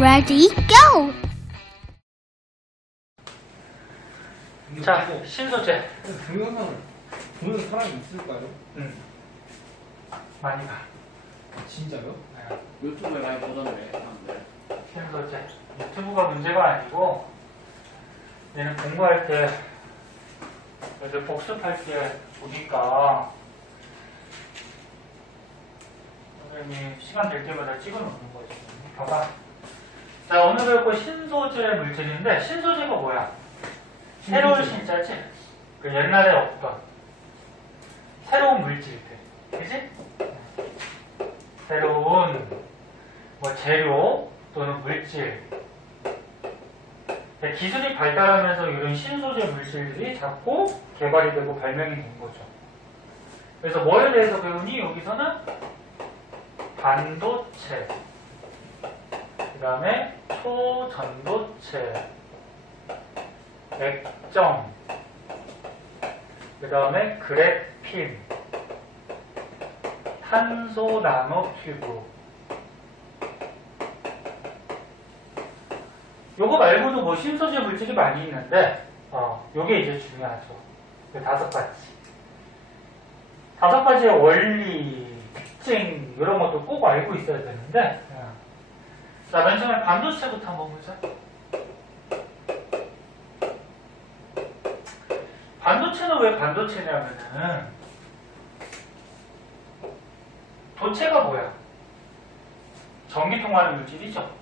Ready, go! 자, 신소재. 동영상을 보는 사람이 있을까요? 많이 봐. 진짜요? 네. 유튜브에 많이 보던데 사람들. 신소재. 유튜브가 문제가 아니고 얘는 공부할 때, 애들 복습할 때 보니까 선생님이 시간 될 때마다 찍어놓는 거죠. 봐봐. 자, 오늘 배울 거 신소재 물질인데 신소재가 뭐야? 새로운 신자지? 그 옛날에 없던 새로운 물질들. 그지? 새로운 뭐 재료 또는 물질. 기술이 발달하면서 이런 신소재 물질들이 자꾸 개발이 되고 발명이 된 거죠. 그래서 뭐에 대해서 배우니? 여기서는 반도체, 그 다음에 초전도체, 액정, 그 다음에 그래핀, 탄소 나노튜브. 요거 말고도 뭐 신소재 물질이 많이 있는데, 요게 이제 중요하죠. 그 5가지. 5가지의 원리, 특징, 이런 것도 꼭 알고 있어야 되는데, 자, 맨 처음에 반도체부터 한번 보자. 반도체는 왜 반도체냐면은, 도체가 뭐야? 전기 통하는 물질이죠.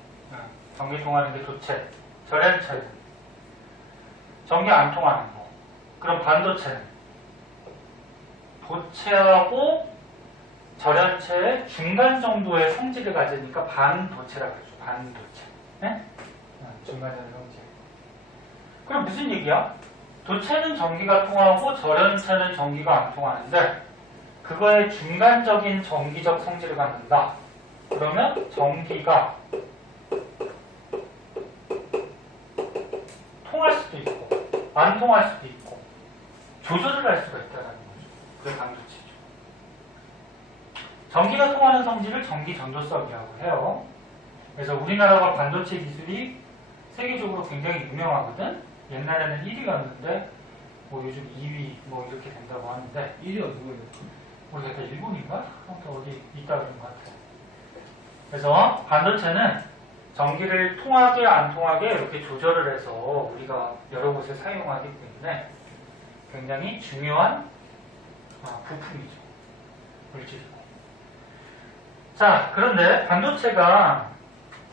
전기 통하는 게 도체, 절연체는 전기 안 통하는 거. 그럼 반도체는 도체하고 절연체의 중간 정도의 성질을 가지니까 반도체라고 하죠. 반도체. 네? 중간적인 성질. 그럼 무슨 얘기야? 도체는 전기가 통하고 절연체는 전기가 안 통하는데 그거의 중간적인 전기적 성질을 갖는다. 그러면 전기가 통할 수도 있고 안 통할 수도 있고 조절을 할 수가 있다는 거죠. 그게 반도체죠. 전기가 통하는 성질을 전기 전도성이라고 해요. 그래서 우리나라가 반도체 기술이 세계적으로 굉장히 유명하거든. 옛날에는 1위였는데 뭐 요즘 2위 뭐 이렇게 된다고 하는데 1위가 누구예요? 모르겠다. 일본인가? 아무튼 어디 있다 그런 것 같아. 그래서 반도체는 전기를 통하게 안 통하게 이렇게 조절을 해서 우리가 여러 곳에 사용하기 때문에 굉장히 중요한 부품이죠. 물질이고. 자, 그런데 반도체가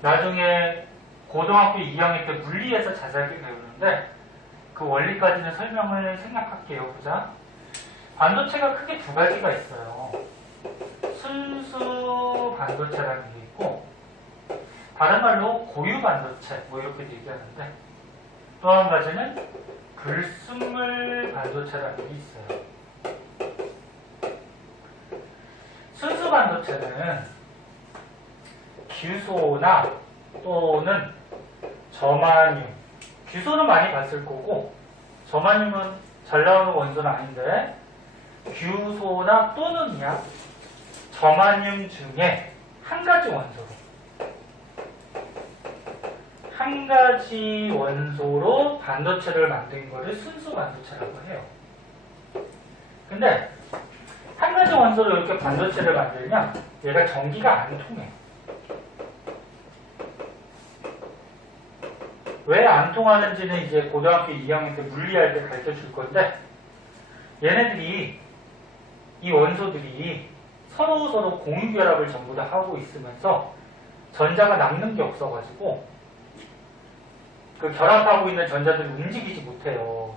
나중에 고등학교 2학년 때 물리에서 자세하게 배우는데 그 원리까지는 설명을 생략할게요. 보자. 반도체가 크게 2가지가 있어요. 순수 반도체라는 게 있고 다른 말로 고유 반도체 뭐 이렇게 얘기하는데 또 한 가지는 불순물 반도체라는 게 있어요. 순수 반도체는 규소나 또는 저마늄, 규소는 많이 봤을 거고 저마늄은 잘 나오는 원소는 아닌데 규소나 또는이야 저마늄 중에 한 가지 원소로 한 가지 원소로 반도체를 만든 거를 순수 반도체라고 해요. 근데 한 가지 원소로 이렇게 반도체를 만들면 얘가 전기가 안 통해. 왜 안 통하는지는 이제 고등학교 2학년 때 물리할 때 가르쳐 줄 건데 얘네들이 이 원소들이 서로 공유 결합을 전부 다 하고 있으면서 전자가 남는 게 없어가지고 그 결합하고 있는 전자들이 움직이지 못해요.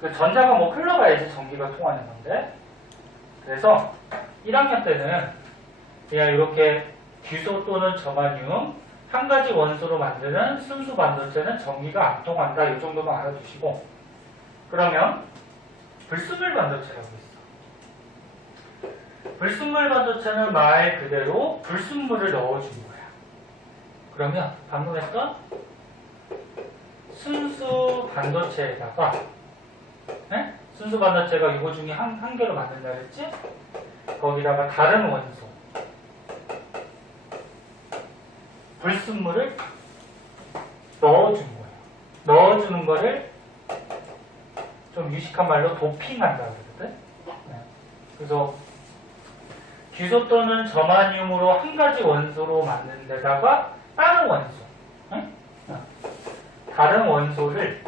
그 전자가 뭐 흘러가야지 전기가 통하는 건데 그래서 1학년 때는 그냥 이렇게 규소 또는 저마늄 한 가지 원소로 만드는 순수 반도체는 전기가 안 통한다. 이 정도만 알아두시고 그러면 불순물 반도체라고 있어. 불순물 반도체는 말 그대로 불순물을 넣어준 거야. 그러면 방금 했던 순수 반도체에다가 순수 반도체가 이거 중에 한 개로 만든다 그랬지? 거기다가 다른 원소 불순물을 넣어준 거예요. 넣어주는 거를 좀 유식한 말로 도핑한다 그러거든. 네. 그래서 기소 또는 저마늄으로 한 가지 원소로 만든 데다가 다른 원소, 응? 다른 원소를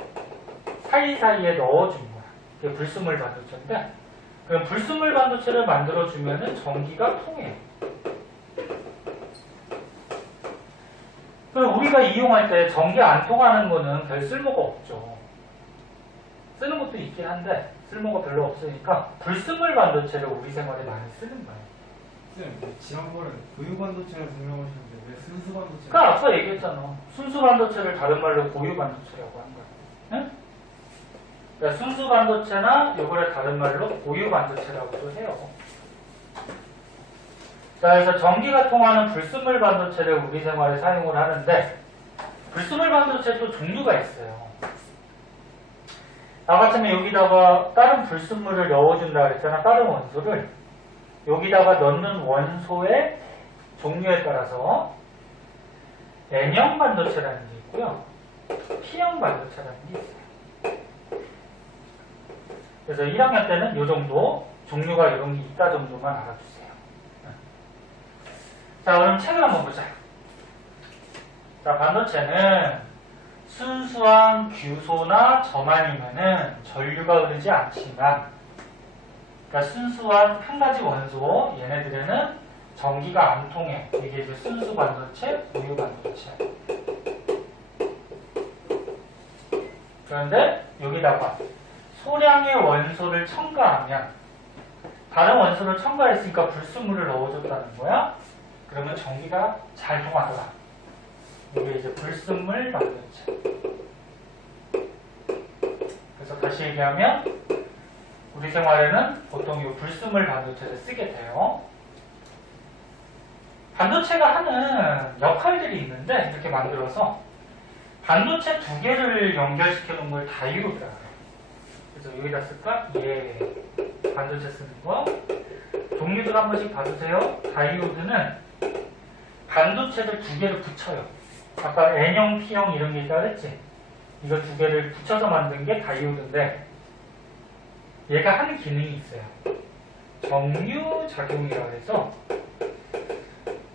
사이사이에 넣어준 거야. 이게 불순물 반도체인데, 그럼 불순물 반도체를 만들어주면은 전기가 통해요. 그럼 우리가 이용할 때 전기 안 통하는 거는 별 쓸모가 없죠. 쓰는 것도 있긴 한데 쓸모가 별로 없으니까 불순물 반도체를 우리 생활에 많이 쓰는 거예요. 쌤, 지난번에 고유 반도체를 설명하셨는데 왜 순수 반도체? 그러니까 앞서 얘기했잖아. 순수 반도체를 다른 말로 고유 반도체라고 하는 거야. 응? 그러니까 순수 반도체나 이거를 다른 말로 고유 반도체라고도 해요. 자, 그래서 전기가 통하는 불순물 반도체를 우리 생활에 사용을 하는데, 불순물 반도체도 종류가 있어요. 나 같으면 여기다가 다른 불순물을 넣어준다 그랬잖아. 다른 원소를. 여기다가 넣는 원소의 종류에 따라서 N형 반도체라는 게 있고요. P형 반도체라는 게 있어요. 그래서 1학년 때는 이 정도 종류가 이런 게 있다 정도만 알아주세요. 자, 그럼 책을 한번 보자. 자, 반도체는 순수한 규소나 점아니면은 전류가 흐르지 않지만, 그러니까 순수한 한 가지 원소, 얘네들에는 전기가 안 통해. 이게 이제 순수 반도체, 고유 반도체. 그런데 여기다가 소량의 원소를 첨가하면, 다른 원소를 첨가했으니까 불순물을 넣어줬다는 거야. 그러면 전기가 잘 통하더라. 이게 이제 불순물 반도체. 그래서 다시 얘기하면 우리 생활에는 보통 이 불순물 반도체를 쓰게 돼요. 반도체가 하는 역할들이 있는데 이렇게 만들어서 반도체 두 개를 연결시켜 놓은 걸 다이오드라고 해요. 그래서 여기다 쓸까? 예. 반도체 쓰는 거. 종류들 한 번씩 봐주세요. 다이오드는 반도체를 두 개를 붙여요. 아까 N형, P형 이런 게 있다고 했지? 이거 두 개를 붙여서 만든 게 다이오드인데, 얘가 하는 기능이 있어요. 정류작용이라고 해서,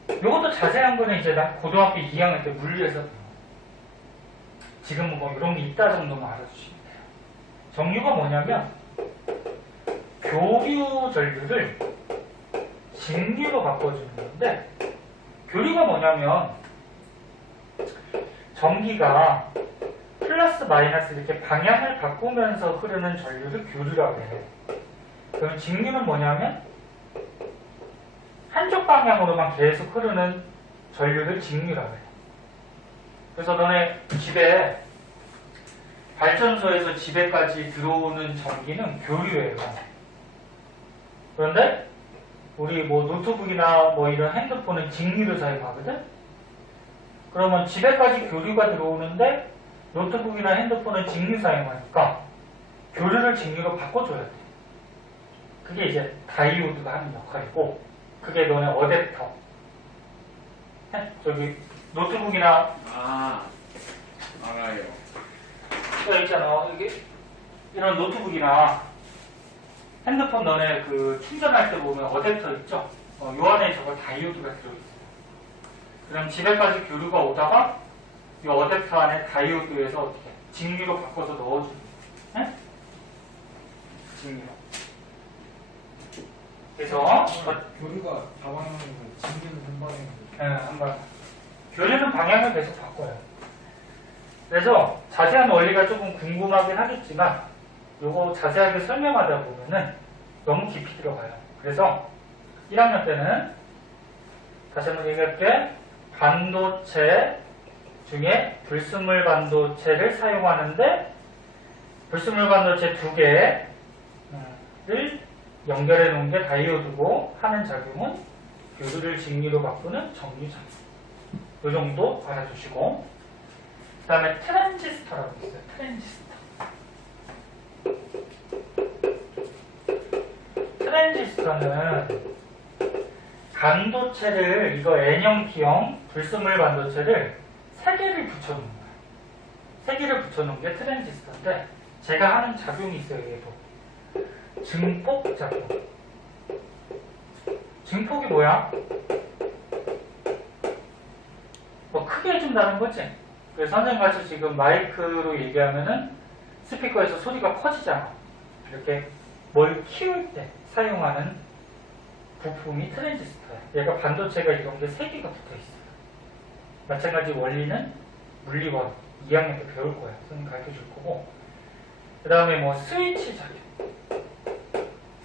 이것도 자세한 거는 이제 나 고등학교 2학년 때 물리에서 배워. 지금은 뭐 이런 게 있다 정도만 알아주시면 돼요. 정류가 뭐냐면, 교류 전류를 직류로 바꿔주는 건데, 교류가 뭐냐면 전기가 플러스 마이너스 이렇게 방향을 바꾸면서 흐르는 전류를 교류라고 해요. 그럼 직류는 뭐냐면 한쪽 방향으로만 계속 흐르는 전류를 직류라고 해요. 그래서 너네 집에 발전소에서 집에까지 들어오는 전기는 교류예요. 그런데 우리 뭐 노트북이나 뭐 이런 핸드폰은 직류를 사용하거든? 그러면 집에까지 교류가 들어오는데 노트북이나 핸드폰은 직류 사용하니까 교류를 직류로 바꿔줘야 돼. 그게 이제 다이오드가 하는 역할이고, 그게 너네 어댑터. 저기 노트북이나 알아요. 여기 있잖아. 여기 이런 노트북이나 핸드폰 너네 그 충전할 때 보면 어댑터 있죠? 요 안에 저거 다이오드가 들어있어요. 그럼 집에까지 교류가 오다가 이 어댑터 안에 다이오드에서 어떻게 직류로 바꿔서 넣어주는 거예요. 직류로. 그래서 교류가 다방향이고 진기는 한방향이고. 한 번. 교류는 방향을 계속 바꿔요. 그래서 자세한 원리가 조금 궁금하긴 하겠지만 요거 자세하게 설명하다 보면은 너무 깊이 들어가요. 그래서 1학년 때는 다시 한번 얘기할게. 반도체 중에 불순물 반도체를 사용하는데 불순물 반도체 두 개를 연결해 놓은 게 다이오드고 하는 작용은 교류를 직류로 바꾸는 정류작용. 이 정도 알아주시고, 그 다음에 트랜지스터라고 있어요. 트랜지스터는 반도체를, 이거 N형, P형 불순물 반도체를 세 개를 붙여놓은 거예요. 세기를 붙여놓은 게 트랜지스터인데 제가 하는 작용이 있어요. 얘도 증폭 작용. 증폭이 뭐야? 뭐 크게 해준다는 거지. 그래서 선생님같이 지금 마이크로 얘기하면은 스피커에서 소리가 커지잖아. 이렇게 뭘 키울 때 사용하는 부품이 트랜지스터야. 얘가 반도체가 이런 게 3개가 붙어 있어요. 마찬가지 원리는 물리원 2학년 때 배울 거야. 선생님 가르쳐 줄 거고. 그 다음에 뭐 스위치 작용.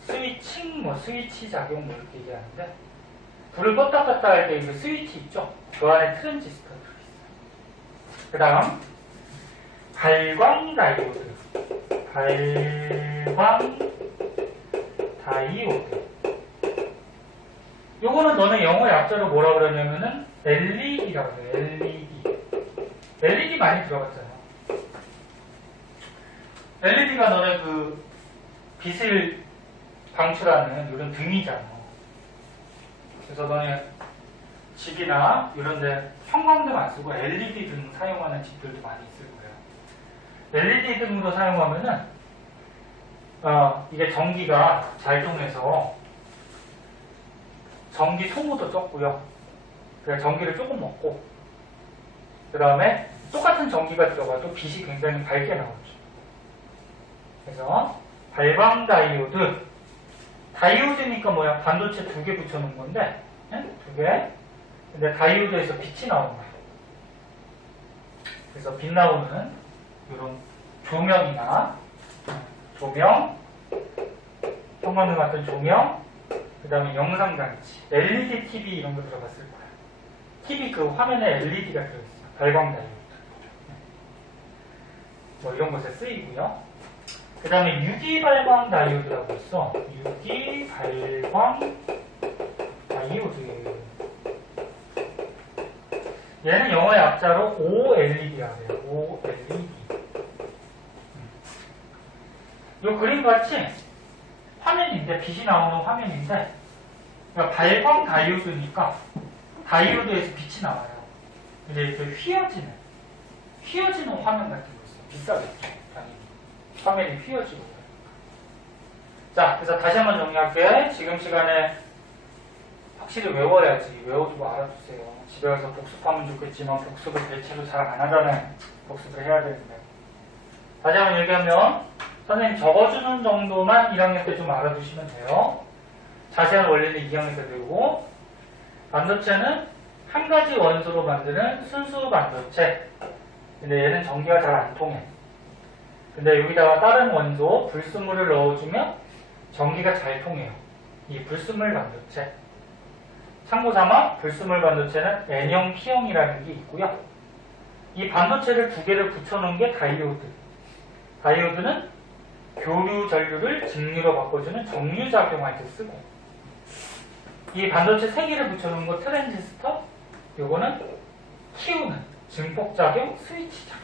스위칭, 뭐 스위치 작용 뭐 이렇게 얘기하는데 불을 껐다 껐다 할 때 이거 스위치 있죠? 그 안에 트랜지스터가 들어있어요. 그 다음 발광 다이오드. 발광 다이오드. 요거는 너네 영어 약자로 뭐라 그러냐면은 LED라고 해요. LED. LED 많이 들어봤잖아. LED가 너네 그 빛을 방출하는 이런 등이잖아. 그래서 너네 집이나 이런데 형광등 안 쓰고 LED 등 사용하는 집들도 많이 있을 거예요. LED 등으로 사용하면은 이게 전기가 잘 통해서 전기 소모도 적고요. 그래서 전기를 조금 먹고 그 다음에 똑같은 전기가 들어가도 빛이 굉장히 밝게 나오죠. 그래서 발광 다이오드. 다이오드니까 뭐야? 반도체 2개 붙여놓은 건데 2개. 근데 다이오드에서 빛이 나오는 거예요. 그래서 빛 나오는 이런 조명이나 조명, 형광등 같은 조명, 그 다음에 영상장치, LED TV 이런 거 들어봤을 거예요. TV 그 화면에 LED가 들어있어요. 발광 다이오드. 뭐 이런 곳에 쓰이고요. 그 다음에 유기발광 다이오드라고 있어. 유기발광 다이오드. 얘는 영어 약자로 OLED라고 해요. OLED. 요 그림 같이 화면인데, 빛이 나오는 화면인데, 그러니까 발광 다이오드니까 다이오드에서 빛이 나와요. 근데 이렇게 휘어지는 화면 같은 거 있어요. 비싸겠죠, 당연히. 화면이 휘어지고. 자, 그래서 다시 한번 정리할게. 지금 시간에 확실히 외워야지. 외워두고 알아두세요. 집에 가서 복습하면 좋겠지만 복습을 대체로 잘 안 하잖아요. 복습을 해야 되는데. 다시 한번 얘기하면 선생님 적어주는 정도만 1학년 때 좀 알아두시면 돼요. 자세한 원리는 2학년 때 배우고, 반도체는 한 가지 원소로 만드는 순수 반도체. 근데 얘는 전기가 잘 안 통해. 근데 여기다가 다른 원소, 불순물을 넣어주면 전기가 잘 통해요. 이 불순물 반도체. 참고삼아 불순물 반도체는 N형, P형이라는 게 있고요. 이 반도체를 2개를 붙여놓은 게 다이오드. 다이오드는 교류 전류를 직류로 바꿔주는 정류작용할 때 쓰고, 이 반도체 3개를 붙여놓은 거 트랜지스터, 요거는 키우는 증폭작용, 스위치 작용.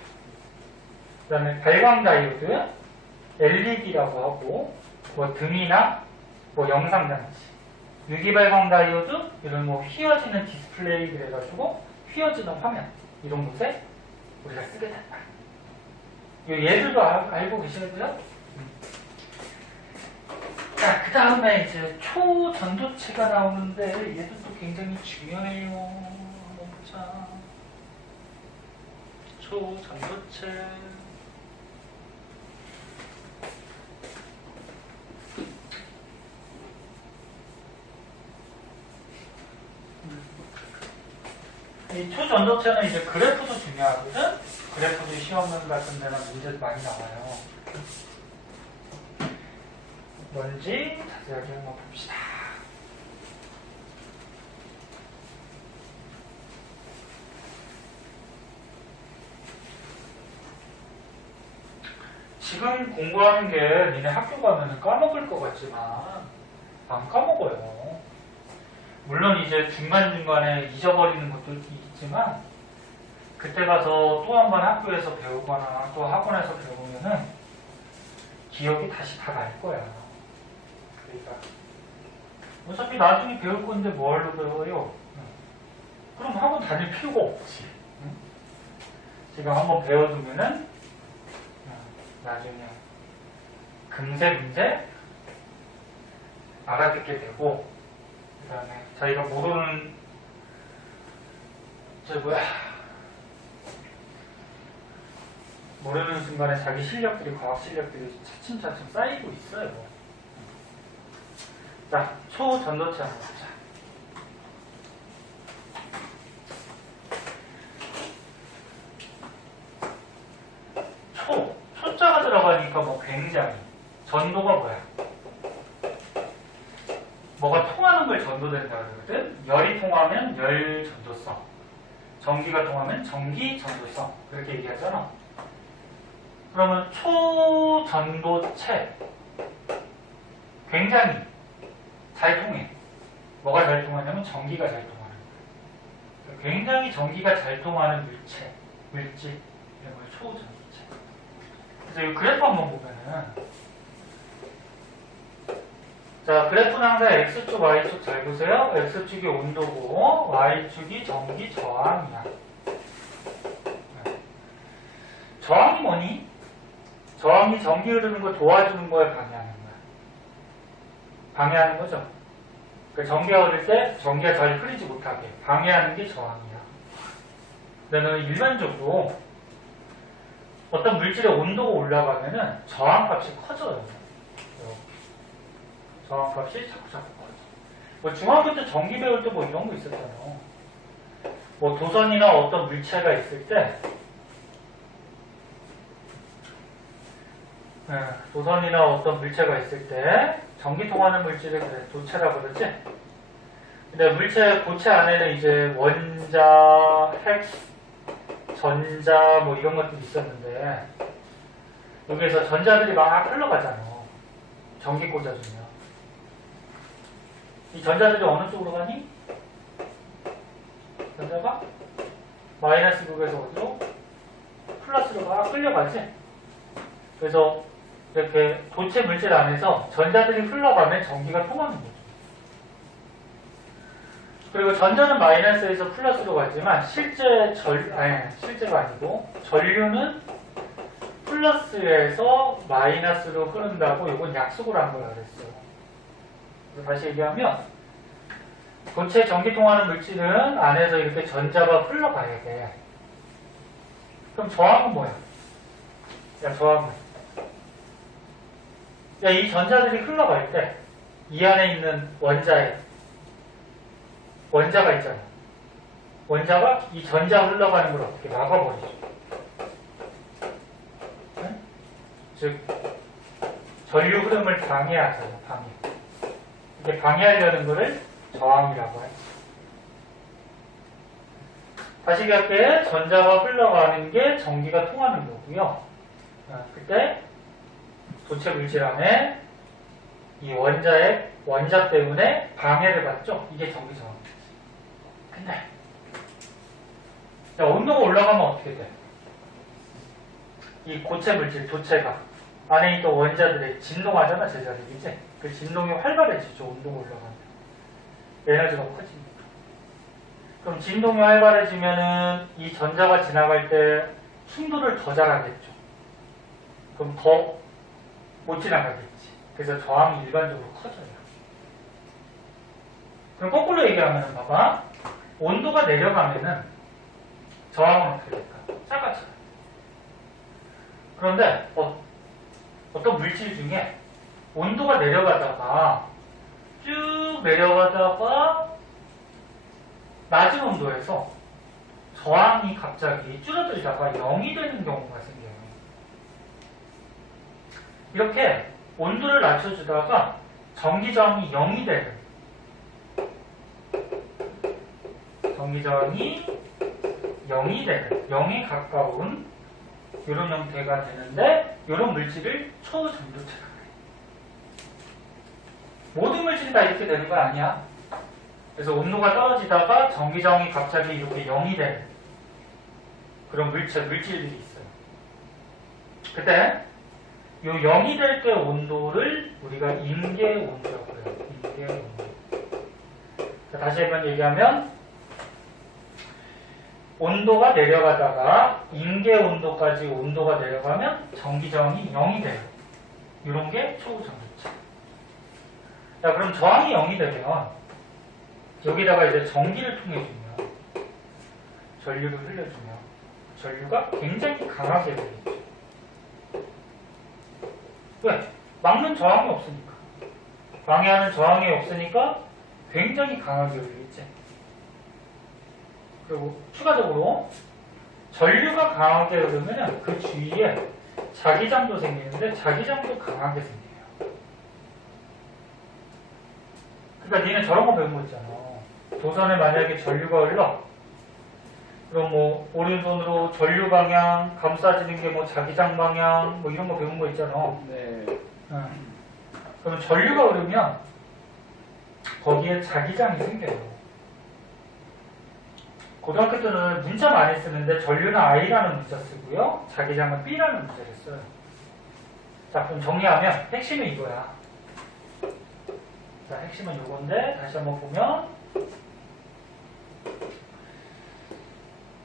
그 다음에 발광 다이오드, LED라고 하고, 뭐 등이나 뭐 영상장치, 유기발광 다이오드, 이런 뭐 휘어지는 디스플레이 그래가지고 휘어지는 화면, 이런 곳에 우리가 쓰게 된다. 얘들도 알고 계시는데요? 자, 그 다음에 이제 초전도체가 나오는데 얘도 또 굉장히 중요해요. 한번 보자. 초전도체. 이 초전도체는 이제 그래프도 중요하거든? 그래프도 시험문 같은 데나 문제도 많이 나와요. 뭔지 자세하게 한번 봅시다. 지금 공부하는 게 니네 학교 가면 까먹을 것 같지만 안 까먹어요. 물론 이제 중간중간에 잊어버리는 것도 있지만 그때 가서 또 한 번 학교에서 배우거나 또 학원에서 배우면은 기억이 다시 다 날 거야. 그러니까 어차피 나중에 배울 건데 뭘로 배워요? 그럼 학원 다닐 필요가 없지. 지금 한번 배워두면은 나중에 금세 문제 알아듣게 되고, 그 다음에 자기가 모르는 모르는 순간에 자기 실력들이, 과학 실력들이 차츰차츰 쌓이고 있어요. 자, 초전도체 한번 보자. 초자가 들어가니까 뭐 굉장히. 전도가 뭐야? 뭐가 통하는 걸 전도된다 그러거든? 열이 통하면 열 전도성, 전기가 통하면 전기 전도성, 그렇게 얘기하잖아. 그러면 초전도체 굉장히 잘 통해. 뭐가 잘 통하냐면 전기가 잘 통하는 거야. 굉장히 전기가 잘 통하는 물질 이런 걸 초전도체. 그래서 이 그래프 한번 보면은, 자, 그래프는 항상 X축, Y축 잘 보세요. X축이 온도고 Y축이 전기 저항이야. 저항이 뭐니? 저항이 전기 흐르는 걸 도와주는 거에 방해하는 거야. 방해하는 거죠. 그러니까 전기가 흐를 때 전기가 잘 흐르지 못하게 방해하는 게 저항이야. 그러면 일반적으로 어떤 물질의 온도가 올라가면은 저항값이 커져요. 저항값이 자꾸 커져. 뭐 중학교 때 전기 배울 때 뭐 이런 거 있었잖아요. 뭐 도선이나 어떤 물체가 있을 때, 도선이나 어떤 물체가 있을 때 전기 통하는 물질을 그래 도체라고 그러지. 근데 물체 고체 안에는 이제 원자, 핵, 전자 뭐 이런 것들이 있었는데, 여기에서 전자들이 막 흘러가잖아. 전기 꽂아주면. 이 전자들이 어느 쪽으로 가니? 전자가 마이너스 극에서 어디로? 플러스로 막 끌려가지. 그래서 이렇게 도체 물질 안에서 전자들이 흘러가면 전기가 통하는 거죠. 그리고 전자는 마이너스에서 플러스로 가지만 실제가 아니고 전류는 플러스에서 마이너스로 흐른다고 이건 약속을 한 거라 그랬어요. 다시 얘기하면 도체 전기 통하는 물질은 안에서 이렇게 전자가 흘러가야 돼. 그럼 저항은 뭐야? 야, 저항은. 야, 이 전자들이 흘러갈 때 이 안에 있는 원자가 있잖아. 원자가 이 전자 흘러가는 걸 어떻게 막아버리죠. 네? 즉 전류 흐름을 방해하잖아. 방해. 이게 방해하려는 것을 저항이라고 해요. 다시 얘기할게. 전자가 흘러가는 게 전기가 통하는 거고요. 그때 도체 물질 안에 이 원자 때문에 방해를 받죠. 이게 전기 저항. 근데 온도가 올라가면 어떻게 돼? 이 고체 물질, 도체가 안에 있던 원자들이 진동하잖아, 제자리. 이제 그 진동이 활발해지죠. 온도가 올라가면 에너지가 커집니다. 그럼 진동이 활발해지면은 이 전자가 지나갈 때 충돌을 더 잘하겠죠. 그럼 더 못 지나가겠지. 그래서 저항이 일반적으로 커져요. 그럼 거꾸로 얘기하면 봐봐. 온도가 내려가면은 저항은 어떻게 될까? 작아져요. 그런데 어떤 물질 중에 온도가 내려가다가 쭉 내려가다가 낮은 온도에서 저항이 갑자기 줄어들다가 0이 되는 경우가 생겨요. 이렇게 온도를 낮춰주다가 전기저항이 0이 되는, 전기저항이 0이 되는, 0에 가까운 이런 형태가 되는데, 이런 물질을 초전도체라고 해요. 모든 물질이 다 이렇게 되는 거 아니야. 그래서 온도가 떨어지다가 전기저항이 갑자기 이렇게 0이 되는 그런 물질들이 있어요. 그때 이 0이 될 때 온도를 우리가 임계 온도라고 해요. 임계 온도. 다시 한번 얘기하면 온도가 내려가다가 임계 온도까지 온도가 내려가면 전기 저항이 0이 돼요. 이런 게 초전도체. 자, 그럼 저항이 0이 되면 여기다가 이제 전기를 통해 주면 전류를 흘려주면 전류가 굉장히 강하게 되겠죠. 왜? 막는 저항이 없으니까. 방해하는 저항이 없으니까 굉장히 강하게 흘리겠지. 그리고 추가적으로 전류가 강하게 흐르면 그 주위에 자기장도 생기는데 자기장도 강하게 생겨요. 그러니까 니네 저런 거 배운 거 있잖아. 도선에 만약에 전류가 흘러, 그럼 뭐 오른손으로 전류 방향 감싸지는 게 뭐 자기장 방향 뭐 이런 거 배운 거 있잖아. 네. 그러면 전류가 흐르면 거기에 자기장이 생겨요. 고등학교 때는 문자 많이 쓰는데 전류는 I라는 문자 쓰고요. 자기장은 B라는 문자를 써요. 자, 그럼 정리하면 핵심은 이거야. 자, 핵심은 이건데 다시 한번 보면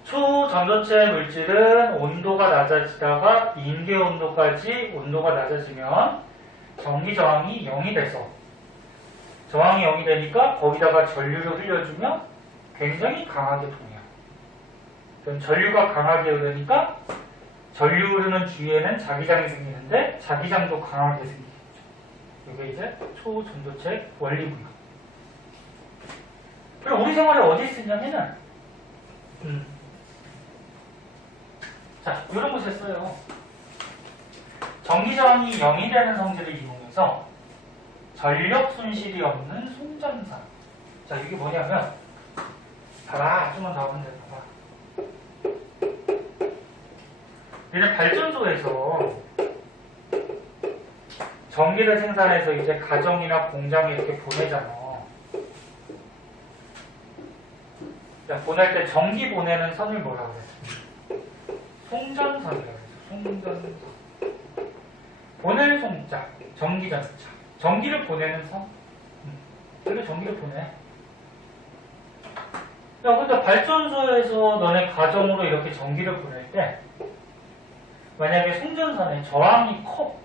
초전도체 물질은 온도가 낮아지다가 임계 온도까지 온도가 낮아지면 전기 저항이 0이 돼서 저항이 0이 되니까 거기다가 전류를 흘려주면 굉장히 강하게 통해요. 그럼 전류가 강하게 흐르니까 전류 흐르는 주위에는 자기장이 생기는데 자기장도 강하게 생기겠죠. 이게 이제 초전도체 원리고요. 그럼 우리 생활에 어디 쓰냐면은 자, 이런 곳에 써요. 전기 저항이 0이 되는 성질을 이용해서 전력 손실이 없는 송전선. 자, 이게 뭐냐면 봐봐, 좀만 더 하면 돼. 봐봐. 얘는 발전소에서 전기를 생산해서 이제 가정이나 공장에 이렇게 보내잖아. 자, 보낼 때 전기 보내는 선을 뭐라 그래? 송전선이라고 해서 송전선. 보낼 송자, 전기전자. 전기를 보내는 선. 그리고 전기를 보내. 야, 근데 발전소에서 너네 가정으로 이렇게 전기를 보낼 때 만약에 송전선에 저항이 커.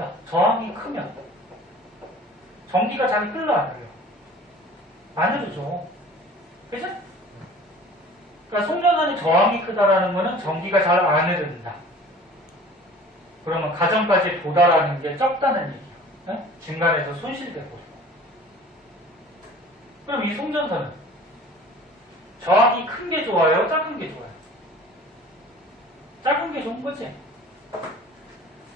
야, 저항이 크면 전기가 잘 흘러 안 흘러? 안 흐르죠. 그죠? 그러니까 송전선이 저항이 크다라는 거는 전기가 잘 안 흐른다. 그러면 가정까지 도달하는 게 적다는 얘기예요. 네? 중간에서 손실되고. 그럼 이 송전선은 저항이 큰 게 좋아요? 작은 게 좋아요? 작은 게 좋은 거지.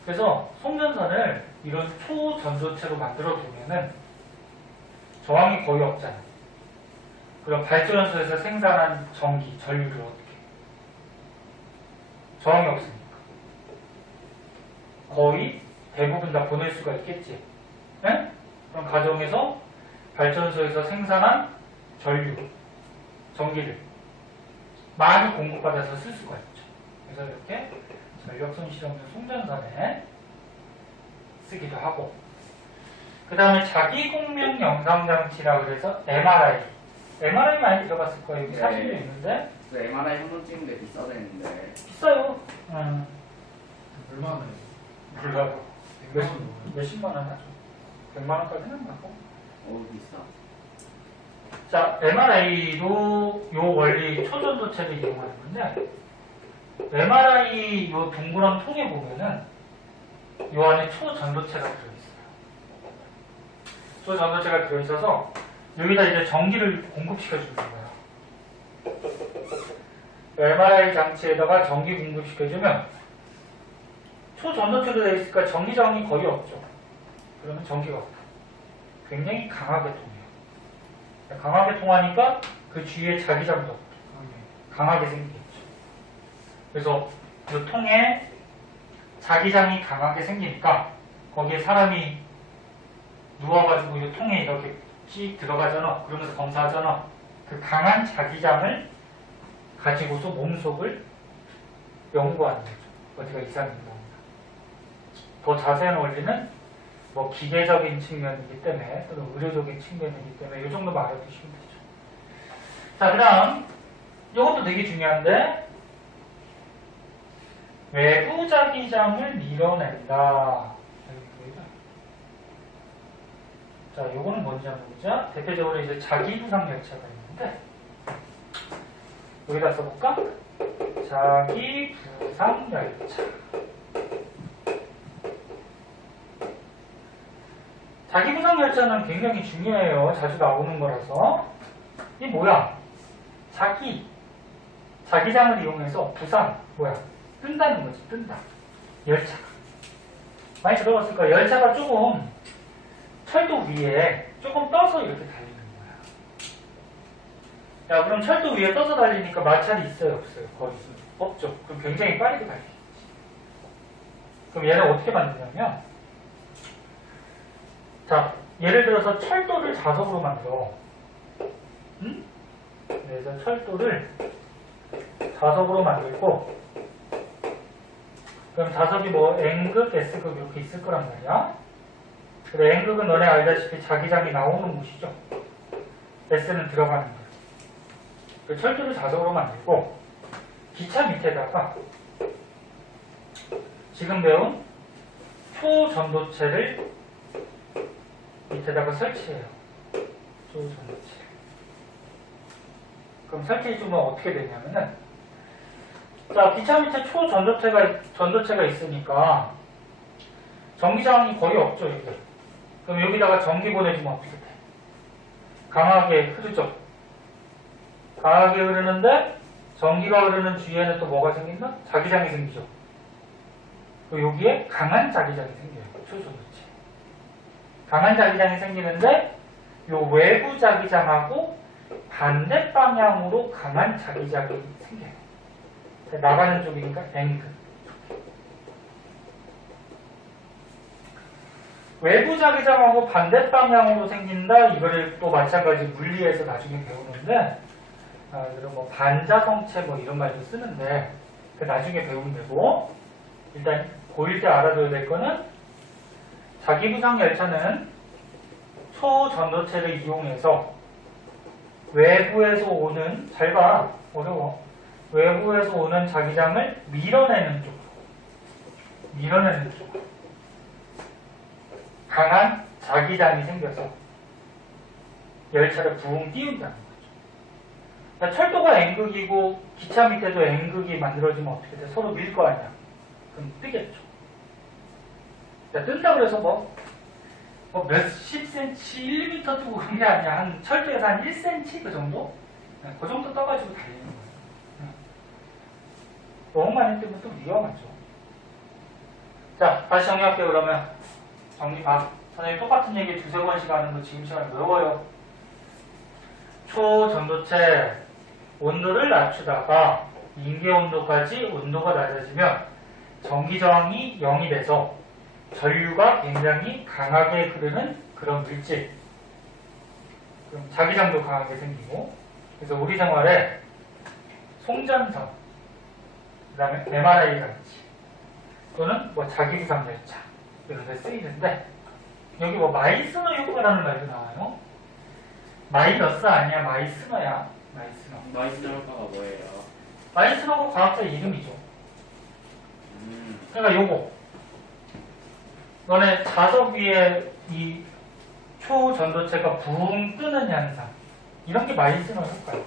그래서 송전선을 이런 초전도체로 만들어 두면은 저항이 거의 없잖아. 그럼 발전소에서 생산한 전기, 전류를 어떻게 해? 저항이 없으니까 거의 대부분 다 보낼 수가 있겠지. 네? 그럼 가정에서 발전소에서 생산한 전류, 전기를 많이 공급받아서 쓸 수가 있죠. 그래서 이렇게 전력 손실 없는 송전선에 쓰기도 하고, 그 다음에 자기공명 영상장치라 그래서 MRI. MRI 많이 들어봤을 거예요. 여기 네. 사진도 있는데 그 MRI 한번 찍는데 비싸다 했는데 비싸요. 얼마나 몰라요. 몇십 원? 몇십만 원 하죠. 100만 원까지는 안 가고. 비싸. 자, MRI도 요 원리 초전도체를 이용하는 건데, MRI 요 둥그런 통에 보면은 요 안에 초전도체가 들어있어요. 초전도체가 들어있어서 여기다 이제 전기를 공급시켜주는 거예요. MRI 장치에다가 전기 공급시켜주면 초전도체로 되어 있으니까 전기 저항이 거의 없죠. 그러면 전기가 없다. 굉장히 강하게 통해요. 강하게 통하니까 그 주위에 자기장도 강하게 생기겠죠. 그래서 이 통에 자기장이 강하게 생기니까 거기에 사람이 누워가지고 이 통에 이렇게 씩 들어가잖아. 그러면서 검사하잖아. 그 강한 자기장을 가지고서 몸속을 연구하는 거죠. 어디가 이상인 겁니다. 더 자세한 원리는 뭐 기계적인 측면이기 때문에 또는 의료적인 측면이기 때문에 이 정도만 알아두시면 되죠. 자, 그 다음 이것도 되게 중요한데 외부 자기장을 밀어낸다. 자, 요거는 뭔지 한번 보자. 대표적으로 이제 자기부상 열차가 있는데 여기다 써볼까? 자기부상 열차. 자기부상 열차는 굉장히 중요해요. 자주 나오는 거라서. 이 뭐야? 자기장을 이용해서 부상, 뭐야? 뜬다는 거지, 뜬다. 열차가. 많이 들어봤을 거야. 열차가 조금 철도 위에 조금 떠서 이렇게 달리는 거야. 야, 그럼 철도 위에 떠서 달리니까 마찰이 있어요, 없어요? 거의 없죠. 그럼 굉장히 빠르게 달리겠지. 그럼 얘를 어떻게 만드냐면, 자, 예를 들어서 철도를 자석으로 만들어. 응? 그래서 철도를 자석으로 만들고, 그럼 자석이 뭐 N극, S극 이렇게 있을 거란 말이야. 그래, N극은 너네 알다시피 자기장이 나오는 곳이죠. S는 들어가는 거야. 그 철도를 자석으로 만들고 기차 밑에다가 지금 배운 초전도체를 밑에다가 설치해요. 초전도체. 그럼 설치해주면 어떻게 되냐면은, 자, 기차 밑에 전도체가 있으니까 전기저항이 거의 없죠, 여기. 그럼 여기다가 전기 보내주면 어떻게 돼? 강하게 흐르죠. 강하게 흐르는데 전기가 흐르는 주위에는 또 뭐가 생긴다? 자기장이 생기죠. 그리고 여기에 강한 자기장이 생겨요. 초전도체. 강한 자기장이 생기는데 요 외부 자기장하고 반대 방향으로 강한 자기장이 생겨요. 나가는 쪽이니까 N극. 외부 자기장하고 반대 방향으로 생긴다. 이거를 또 마찬가지 물리에서 나중에 배우는데, 그리고 뭐 반자성체 뭐 이런 말도 쓰는데 그 나중에 배우면 되고, 일단 고1 때 알아둬야 될 거는 자기부상 열차는 초전도체를 이용해서 외부에서 오는, 잘 봐, 어려워. 외부에서 오는 자기장을 밀어내는 쪽으로 강한 자기장이 생겨서 열차를 붕 띄운다는 거죠. 그러니까 철도가 N극이고 기차 밑에도 N극이 만들어지면 어떻게 돼? 서로 밀 거 아니야. 그럼 뜨겠죠. 그러니까 뜬다 그래서 몇십 cm, 1m 뜨고 그런 게 아니야. 한 철도에서 한 1cm 그 정도? 그 정도 떠가지고 달리는 거예요. 너무 많이 뜨면 또 위험하죠. 자, 다시 정리할게요. 그러면 정리 봐. 선생님 똑같은 얘기 두세 번씩 하는 거 지금 시간에 외워요. 초전도체 온도를 낮추다가 인계 온도까지 온도가 낮아지면 전기 저항이 0이 돼서 전류가 굉장히 강하게 흐르는 그런 물질. 그럼 자기장도 강하게 생기고, 그래서 우리 생활에 송전선, 그 다음에 MRI 장치, 또는 뭐 자기부상 열차 이런 데 쓰이는데, 여기 뭐 마이스너 효과라는 말도 나와요. 마이너스 아니야, 마이스너야. 마이스터 효과가 뭐예요? 마이스너가 과학자 이름이죠. 그러니까 요거 너네 자석 위에 이 초전도체가 붕 뜨는 현상, 이런 게 마이스너 효과예요.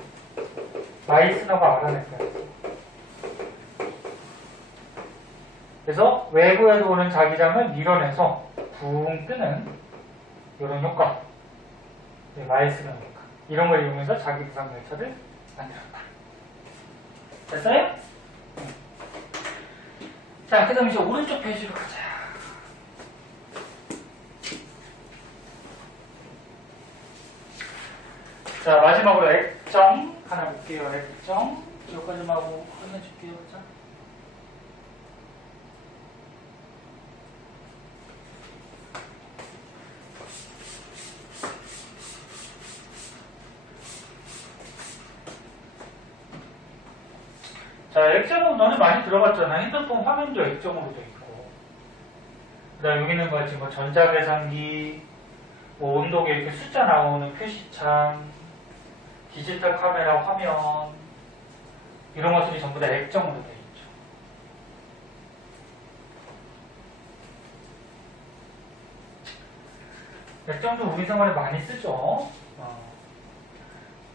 마이스너가 알아낼 거예요. 그래서 외부에서 오는 자기장을 밀어내서 붕 뜨는 이런 효과, 마이스너 효과, 이런 걸 이용해서 자기부상 열차를 만들었다. 됐어요? 자, 그 다음에 이제 오른쪽 페이지로 가자. 자, 마지막으로 액정 하나 볼게요. 액정 여기까지 좀 하고 끝내줄게요. 자. 자, 액정은 너는 많이 들어봤잖아. 핸드폰 화면도 액정으로 돼 있고, 그 다음 여기는 뭐지, 뭐 전자계산기, 뭐 온도계 이렇게 숫자 나오는 표시창, 디지털 카메라 화면, 이런 것들이 전부 다 액정으로 되어 있죠. 액정도 우리 생활에 많이 쓰죠.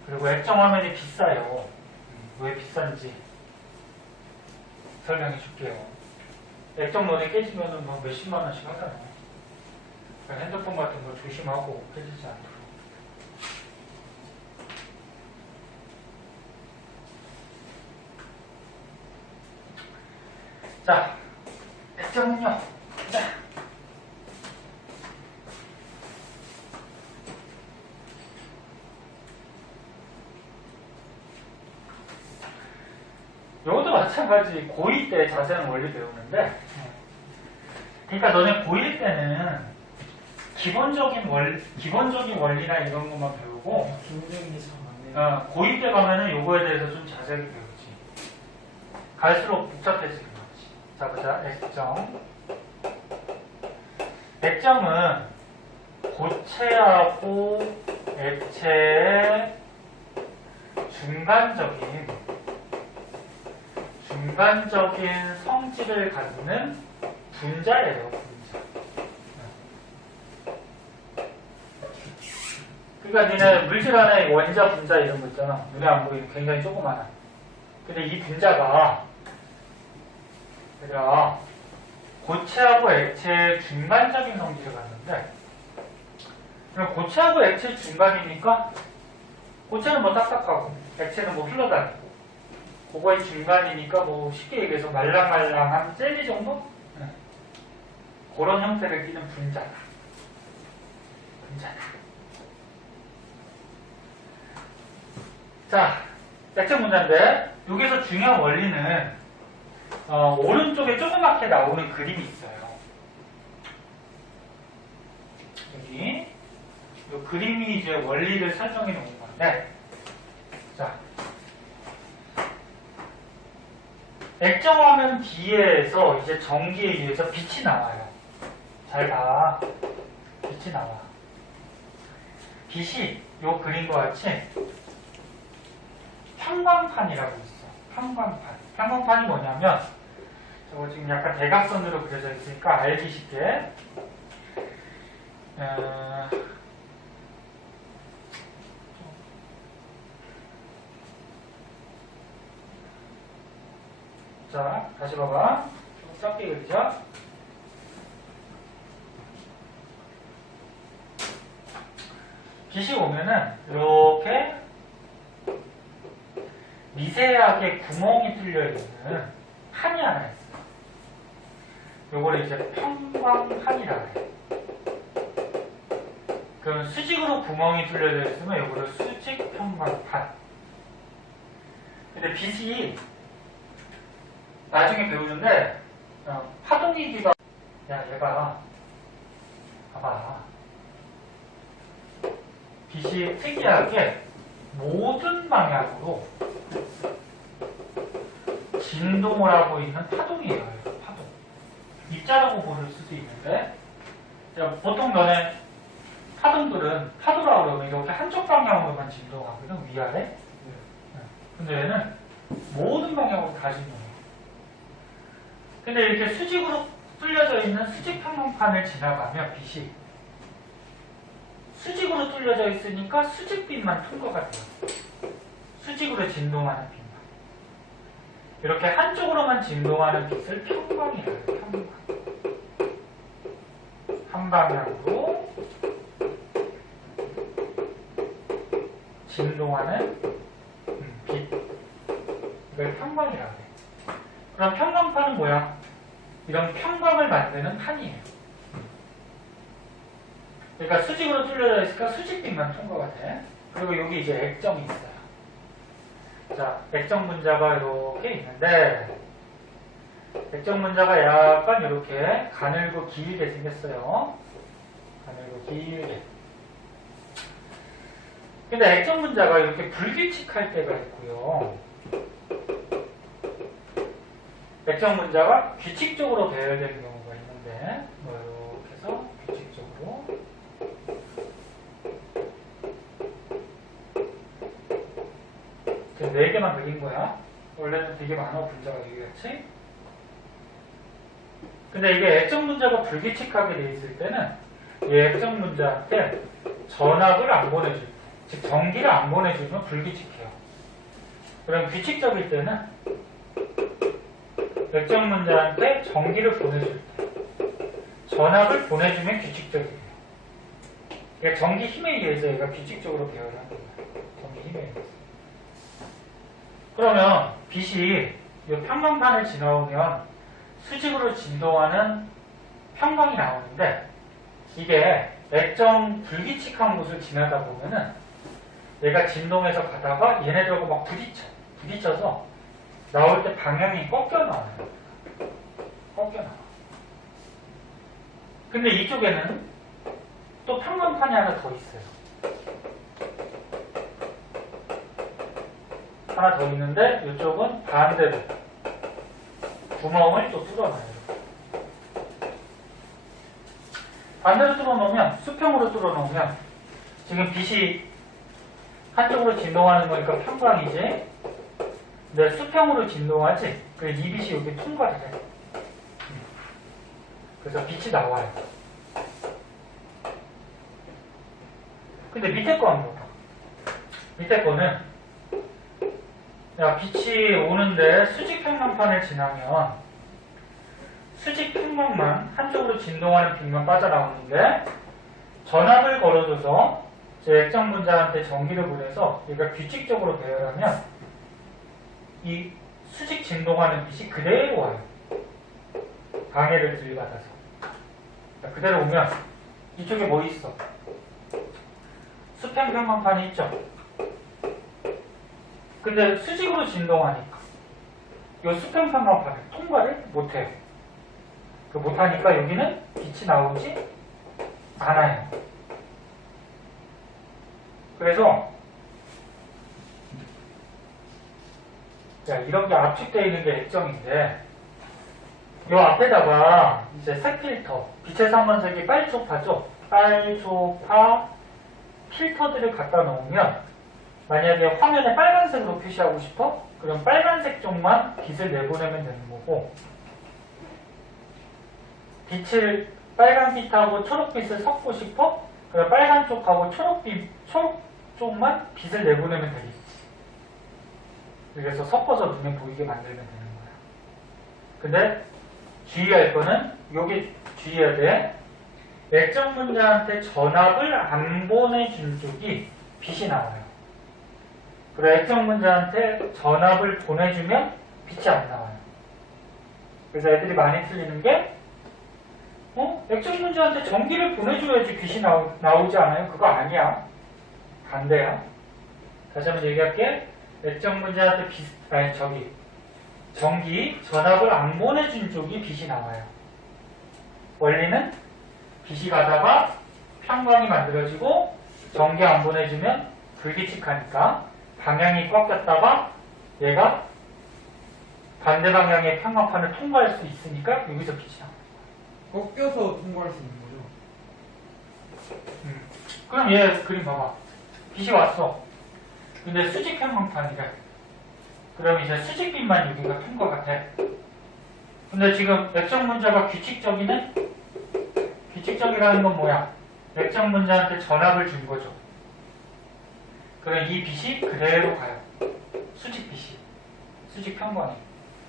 그리고 액정 화면이 비싸요. 왜 비싼지 설명해 줄게요. 액정 너네 깨지면은 막 몇십만 원씩 하잖아요. 그러니까 핸드폰 같은 거 조심하고 깨지지 않도록. 자, 액정은요. 자. 이것도 마찬가지 고2 때 자세한 원리 배우는데, 그러니까 너네 고1 때는 기본적인 원리나 이런 것만 배우고, 기본적인 게 참 많네요. 고2 때 가면은 요거에 대해서 좀 자세하게 배우지. 갈수록 복잡해지는 거지. 자, 보자. 액정. 액정은 고체하고 액체의 중간적인 성질을 갖는 분자예요, 분자. 그러니까 니네 물질 하나의 원자, 분자 이런 거 있잖아. 눈에 안 보이는 굉장히 조그마한. 근데 이 분자가 얘들아 고체하고 액체의 중간적인 성질을 갖는데, 그럼 고체하고 액체 중간이니까 고체는 뭐 딱딱하고 액체는 뭐 흘러다니고, 그거의 중간이니까 뭐 쉽게 얘기해서 말랑말랑한 젤리 정도? 네. 그런 형태를 띠는 분자다. 자, 액체 분자인데 여기서 중요한 원리는 오른쪽에 조그맣게 나오는 그림이 있어요. 여기 이 그림이 이제 원리를 설명해 놓은 건데, 자, 액정화면 뒤에서 이제 전기에 의해서 빛이 나와요. 잘 봐. 빛이 나와. 빛이 요 그림과 같이 평광판이라고 있어. 평광판. 평광판이 뭐냐면, 저거 지금 약간 대각선으로 그려져 있으니까 알기 쉽게. 자, 다시 봐봐. 좀 작게 그리자. 빛이 오면은 이렇게 미세하게 구멍이 뚫려 있는 판이 하나 있어요. 요거를 이제 평광판이라 해요. 그럼 수직으로 구멍이 뚫려져 있으면 요거를 수직 평광판. 근데 빛이 나중에 배우는데 파동이기가, 야 얘가 봐봐, 빛이 특이하게 모든 방향으로 진동을 하고 있는 파동이에요. 파동. 입자라고 부를 수도 있는데, 보통 너네 파동들은 파도라고 그러면 이렇게 한쪽 방향으로만 진동하거든, 위아래. 근데 얘는 모든 방향으로 다 진동해요. 근데 이렇게 수직으로 뚫려져 있는 수직 평광판을 지나가면 빛이 수직으로 뚫려져 있으니까 수직빛만 통과가 돼요. 수직으로 진동하는 빛만. 이렇게 한쪽으로만 진동하는 빛을 평광이라고 해요. 평광. 한 방향으로 진동하는 빛. 이걸 평광이라고 해요. 그럼 평광판은 뭐야? 이런 평광을 만드는 판이에요. 그러니까 수직으로 뚫려져 있으니까 수직빛만 통과가 돼. 그리고 여기 이제 액정이 있어요. 자, 액정 분자가 이렇게 있는데, 액정 분자가 약간 이렇게 가늘고 길게 생겼어요. 가늘고 길게. 근데 액정 분자가 이렇게 불규칙할 때가 있고요. 액정 분자가 규칙적으로 배열되는 경우가 있는데, 뭐 이렇게 해서 규칙적으로. 지금 4개만 그린 거야. 원래는 되게 많아 분자가 되겠지? 근데 이게 액정 분자가 불규칙하게 돼 있을 때는 이 액정 분자한테 전압을 안 보내줄 때, 즉 전기를 안 보내주면 불규칙해요. 그럼 규칙적일 때는 액정 분자한테 전기를 보내줄 때, 전압을 보내주면 규칙적이에요. 그러니까 전기 힘에 의해서 얘가 규칙적으로 배열을 하는 거예요. 전기 힘에 의해서. 그러면 빛이 이 평광판을 지나오면 수직으로 진동하는 평광이 나오는데 이게 액정 불규칙한 곳을 지나다 보면은 얘가 진동해서 가다가 얘네들하고 막 부딪혀서 나올 때 방향이 꺾여 나와요. 꺾여 나와. 근데 이쪽에는 또 평광판이 하나 더 있어요. 하나 더 있는데 이쪽은 반대로 구멍을 또 뚫어놔요. 반대로 뚫어놓으면 수평으로 뚫어놓으면 지금 빛이 한쪽으로 진동하는 거니까 평광이지. 근데 수평으로 진동하지. 그래서 이 빛이 여기 통과를 해. 그래서 빛이 나와요. 근데 밑에 거 한번 봐. 밑에 거는 야, 빛이 오는데 수직 평광판을 지나면 수직 평광만 한쪽으로 진동하는 빛만 빠져나오는데 전압을 걸어줘서 제 액정 분자한테 전기를 보내서 얘가 규칙적으로 배열하면 이 수직 진동하는 빛이 그대로 와요. 방해를 들이받아서. 그대로 오면 이쪽에 뭐 있어? 수평 평광판이 있죠? 근데 수직으로 진동하니까 이 수평 평광판을 통과를 못해요. 그 못하니까 여기는 빛이 나오지 않아요. 그래서 자, 이런 게 압축되어 있는 게 액정인데 이 앞에다가 이제 색 필터, 빛의 삼원색이 빨초파죠. 빨초파 필터들을 갖다 놓으면 만약에 화면에 빨간색으로 표시하고 싶어? 그럼 빨간색 쪽만 빛을 내보내면 되는 거고 빛을 빨간빛하고 초록빛을 섞고 싶어? 그럼 빨간 쪽하고 초록 쪽만 빛을 내보내면 되겠지. 그래서 섞어서 눈에 보이게 만들면 되는 거야. 근데 주의할 거는 요게 주의해야 돼. 액정 분자한테 전압을 안 보내준 쪽이 빛이 나와요. 그리고 액정 분자한테 전압을 보내주면 빛이 안 나와요. 그래서 애들이 많이 틀리는 게 액정 분자한테 전기를 보내줘야지 빛이 나오지 않아요? 그거 아니야. 반대야. 다시 한번 얘기할게. 액정 분자한테 전기, 전압을 안 보내준 쪽이 빛이 나와요. 원리는 빛이 가다가 평광이 만들어지고 전기 안 보내주면 불규칙하니까 방향이 꺾였다가 얘가 반대 방향의 평광판을 통과할 수 있으니까 여기서 빛이 나와요. 꺾여서 통과할 수 있는 거죠? 그럼 얘 그림 봐봐. 빛이 왔어. 근데 수직 평광판이래. 그럼 이제 수직빛만 여기가 통과가 돼. 근데 지금 액정 분자가 규칙적이네? 규칙적이라는 건 뭐야? 액정 분자한테 전압을 준 거죠. 그럼 이 빛이 그대로 가요. 수직빛이. 수직 평광이.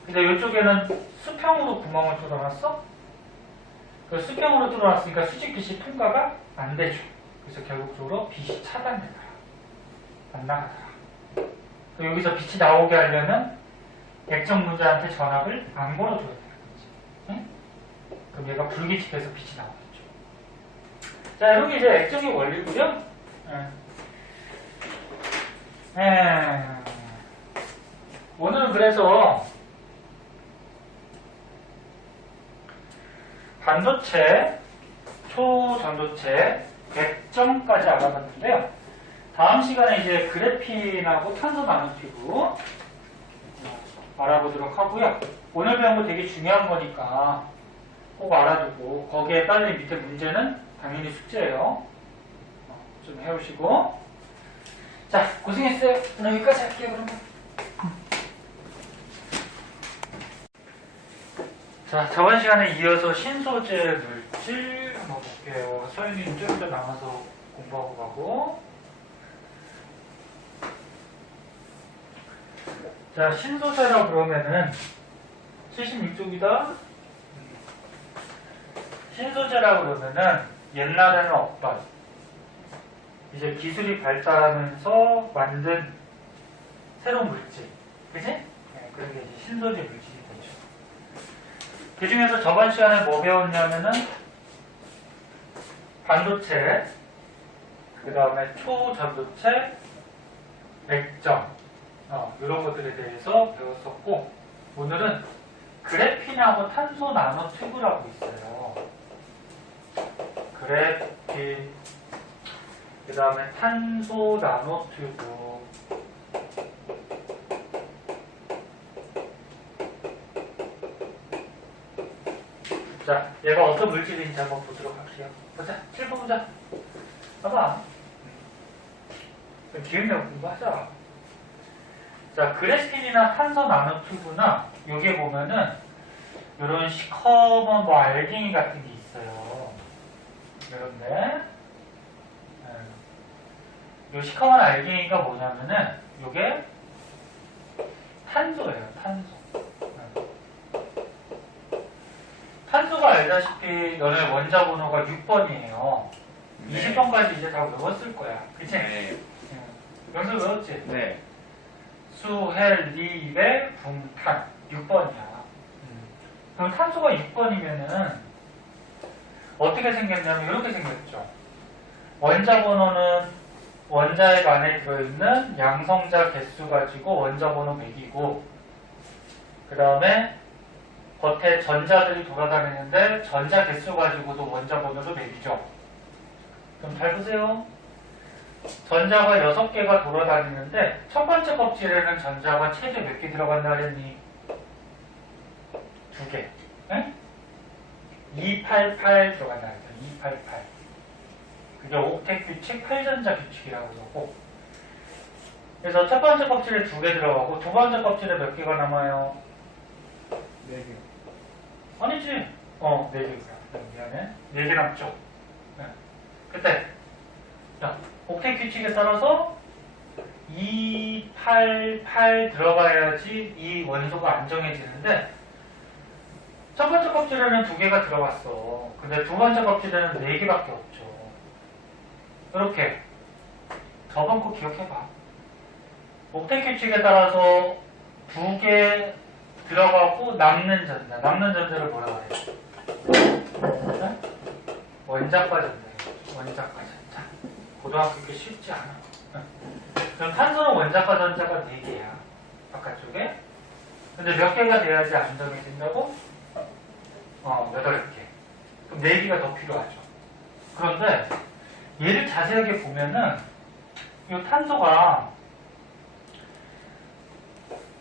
근데 이쪽에는 수평으로 구멍을 뚫어놨어? 그 수평으로 뚫어놨으니까 수직빛이 통과가 안 되죠. 그래서 결국적으로 빛이 차단되더라. 안 나가더라. 여기서 빛이 나오게 하려면 액정 분자한테 전압을 안 걸어줘야 되는 거지. 응? 그럼 얘가 불규칙해서 빛이 나오겠죠. 자, 이렇게 이제 액정의 원리고요. 오늘은 그래서 반도체, 초전도체, 액정까지 알아봤는데요. 다음 시간에 이제 그래핀하고 탄소 나노튜브 알아보도록 하고요. 오늘 배운 거 되게 중요한 거니까 꼭 알아두고 거기에 딸린 밑에 문제는 당연히 숙제예요. 좀 해오시고. 자, 고생했어요. 오늘 여기까지 할게요. 그러면. 자, 저번 시간에 이어서 신소재 물질 한번 볼게요. 서윤이는 좀 더 남아서 공부하고 가고. 자, 신소재라 그러면은 76쪽이다. 신소재라 그러면은 옛날에는 없던 이제 기술이 발달하면서 만든 새로운 물질, 그치? 네, 그런 게 이제 신소재 물질이 되죠. 그 중에서 저번 시간에 뭐 배웠냐면은 반도체, 그 다음에 초전도체, 맥점, 이런 것들에 대해서 배웠었고, 오늘은 그래핀하고 탄소 나노 튜브라고 있어요. 그래핀, 그 다음에 탄소 나노 튜브. 자, 얘가 어떤 물질인지 한번 보도록 할게요. 보자, 7번 보자. 봐봐. 좀 기억력 공부하자. 자, 그래핀이나 탄소 나노 튜브나 여기에 보면은 이런 시커먼 뭐 알갱이 같은 게 있어요. 이런데 이 시커먼 알갱이가 뭐냐면은 이게 탄소예요. 탄소. 탄소가 알다시피 너네 원자 번호가 6번이에요. 네. 20번까지 이제 다 외웠을 거야. 그치? 네. 여기서 외웠지? 네. 수헬리베 붕탄 6번이야. 그럼 탄소가 6번이면은 어떻게 생겼냐면 이렇게 생겼죠. 원자 번호는 원자핵 안에 들어있는 양성자 개수 가지고 원자 번호 100이고 그 다음에 겉에 전자들이 돌아다니는데 전자 개수 가지고도 원자 번호도 100이죠. 그럼 잘 보세요. 전자가 6개가 돌아다니는데 첫 번째 껍질에는 전자가 최대 몇 개 들어간다 그랬니? 2개. 응? 288 들어간다 그랬죠. 288. 그게 옥텟 규칙 8전자 규칙이라고 그러고. 그래서 첫 번째 껍질에 2개 들어가고 두 번째 껍질에 몇 개가 남아요? 4개. 아니지. 4개구나. 미안해. 4개 남죠. 네. 그때 자, 옥텟 규칙에 따라서 288 들어가야지 이 원소가 안정해지는데 첫 번째 껍질에는 2개가 들어갔어. 근데 두 번째 껍질에는 4개밖에 없죠. 이렇게 저번 거 기억해봐. 옥텟 규칙에 따라서 2개 들어가고 남는 전자를 뭐라고 그래? 네? 원자과 전자. 원자과 전자. 고등학교 게 쉽지 않아. 그럼 탄소는 원자과 전자가 4개야. 바깥쪽에. 근데 몇 개가 돼야지 안정해진다고? 8개. 그럼 4개가 더 필요하죠. 그런데 얘를 자세하게 보면은 이 탄소가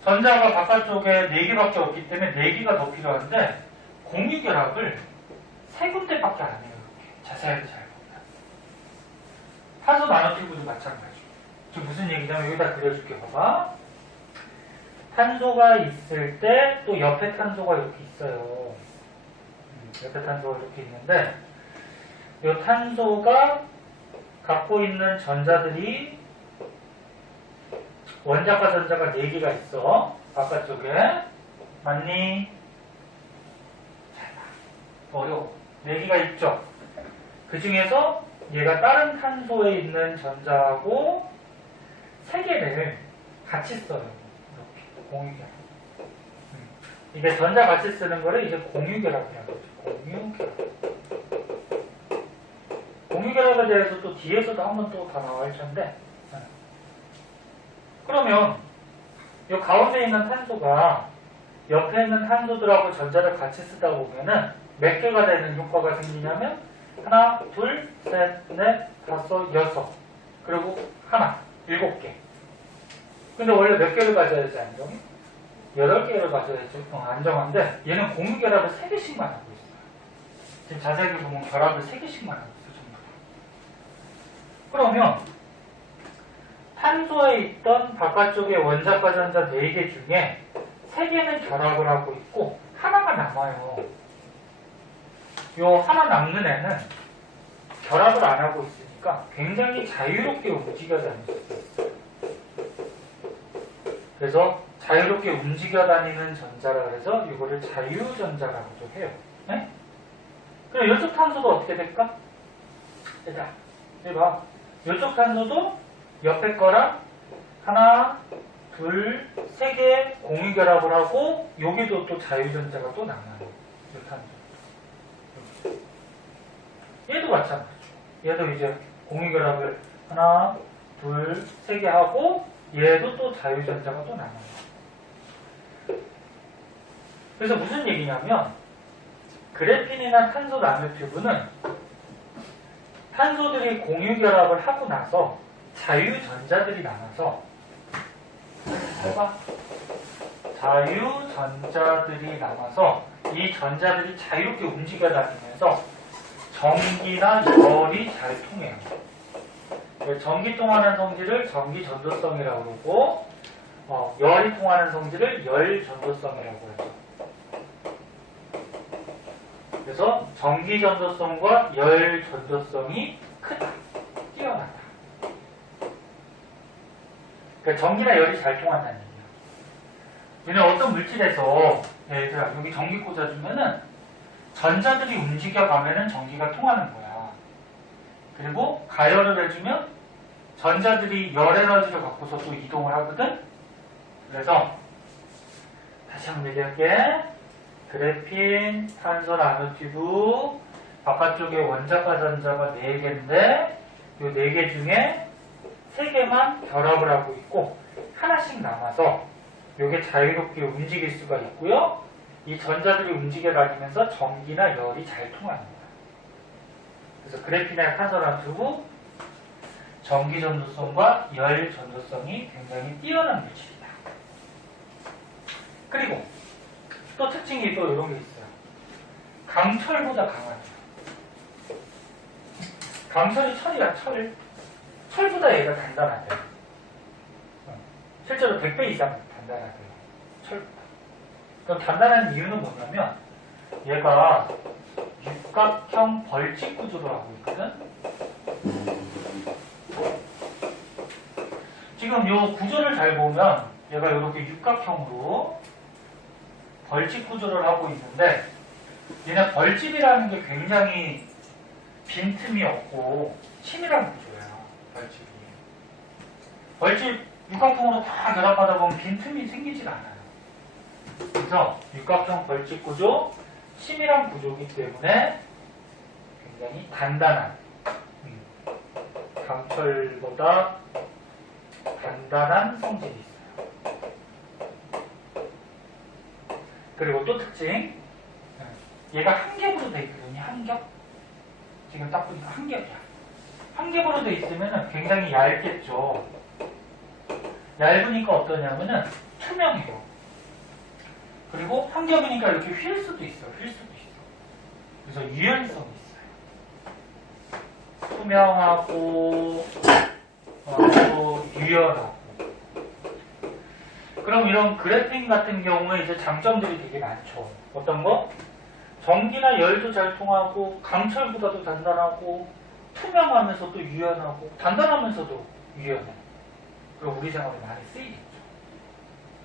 전자가 바깥쪽에 4개밖에 없기 때문에 4개가 더 필요한데 공유결합을 3군데밖에 안 해요. 이렇게 자세하게 잘 보면. 탄소 나노튜브도 마찬가지고. 지금 무슨 얘기냐면 여기다 그려줄게. 봐봐. 탄소가 있을 때 또 옆에 탄소가 이렇게 있어요. 옆에 탄소가 이렇게 있는데 이 탄소가 갖고 있는 전자들이 원자과 전자가 4개가 있어. 바깥쪽에. 맞니? 잘 봐. 어려워. 4개가 있죠. 그 중에서 얘가 다른 탄소에 있는 전자하고 3개를 같이 써요. 이렇게. 공유결합. 이게 전자 같이 쓰는 거를 이제 공유결합이라고 하죠. 공유결합. 공유결합에 대해서 또 뒤에서도 한번 또 다 나와 있을 텐데. 그러면 이 가운데 있는 탄소가 옆에 있는 탄소들하고 전자를 같이 쓰다 보면은 몇 개가 되는 효과가 생기냐면 하나, 둘, 셋, 넷, 다섯, 여섯 그리고 하나, 7개. 근데 원래 몇 개를 가져야지 안정이? 8개를 가져야지 안정한데 얘는 공유결합을 3개씩만 하고 있어요. 지금 자세히 보면 결합을 3개씩만 하고 있어요. 전부 다. 그러면 탄소에 있던 바깥쪽에 원자과 전자 4개 중에 3개는 결합을 하고 있고 하나가 남아요. 요 하나 남는 애는 결합을 안 하고 있으니까 굉장히 자유롭게 움직여 다닐 수 있어요. 그래서 자유롭게 움직여 다니는 전자라 그래서 이거를 자유전자라고도 해요. 네? 그럼 이쪽 탄소도 어떻게 될까? 얘들아, 여기 봐. 이쪽 탄소도 옆에 거랑 하나, 둘, 세 개 공유 결합을 하고 여기도 또 자유전자가 또 남아요. 이 탄소. 얘도 마찬가지죠. 얘도 이제 공유 결합을 하나, 둘, 세 개 하고 얘도 또 자유전자가 또 남아요. 그래서 무슨 얘기냐면 그래핀이나 탄소 나노튜브는 탄소들이 공유 결합을 하고 나서 자유전자들이 남아서 해봐. 자유전자들이 남아서 이 전자들이 자유롭게 움직여 다니면서 전기나 열이 잘 통해요. 전기 통하는 성질을 전기 전도성이라고 그러고 열이 통하는 성질을 열 전도성이라고 해요. 그래서 전기 전도성과 열 전도성이 크다, 뛰어나다. 그러니까 전기나 열이 잘 통한다는 얘기예요. 얘는 어떤 물질에서 얘들아 여기 전기 꽂아주면은 전자들이 움직여가면은 전기가 통하는 거야. 그리고 가열을 해주면 전자들이 열 에너지를 갖고서 또 이동을 하거든. 그래서 다시 한번 얘기할게. 그래핀, 탄소 나노튜브 바깥쪽에 원자과 전자가 4개인데 이 4개 중에 3개만 결합을 하고 있고 하나씩 남아서 이게 자유롭게 움직일 수가 있고요. 이 전자들이 움직여 다니면서 전기나 열이 잘 통하는 거야. 그래서 그래핀이나 탄소 나노튜브 전기 전도성과 열 전도성이 굉장히 뛰어난 물질이다. 그리고 또 특징이 또 이런 게 있어요. 강철보다 강하죠. 강철이 철이야, 철. 철보다 얘가 단단하대요. 실제로 100배 이상 단단하대요. 철보다. 그럼 단단한 이유는 뭐냐면 얘가 육각형 벌집 구조로 하고 있거든. 지금 이 구조를 잘 보면 얘가 이렇게 육각형으로 벌집 구조를 하고 있는데 얘는 벌집이라는 게 굉장히 빈틈이 없고 치밀한 구조예요. 벌집이. 벌집 육각형으로 다 결합하다 보면 빈틈이 생기질 않아요. 그래서 육각형 벌집 구조, 치밀한 구조이기 때문에 굉장히 단단한 강철보다 단단한 성질이 있어요. 그리고 또 특징, 얘가 한 겹으로 돼 있거든요. 한 겹. 지금 딱 보니까 한 겹이야. 한 겹으로 돼 있으면 굉장히 얇겠죠. 얇으니까 어떠냐면은 투명해요. 그리고 한 겹이니까 이렇게 휠 수도 있어. 휠 수도 있어. 그래서 유연성이 있어요. 투명하고 또 유연하고. 그럼 이런 그래핀 같은 경우에 이제 장점들이 되게 많죠. 어떤 거? 전기나 열도 잘 통하고 강철보다도 단단하고 투명하면서도 유연하고 단단하면서도 유연해. 그리고 우리 생활에 많이 쓰이겠죠.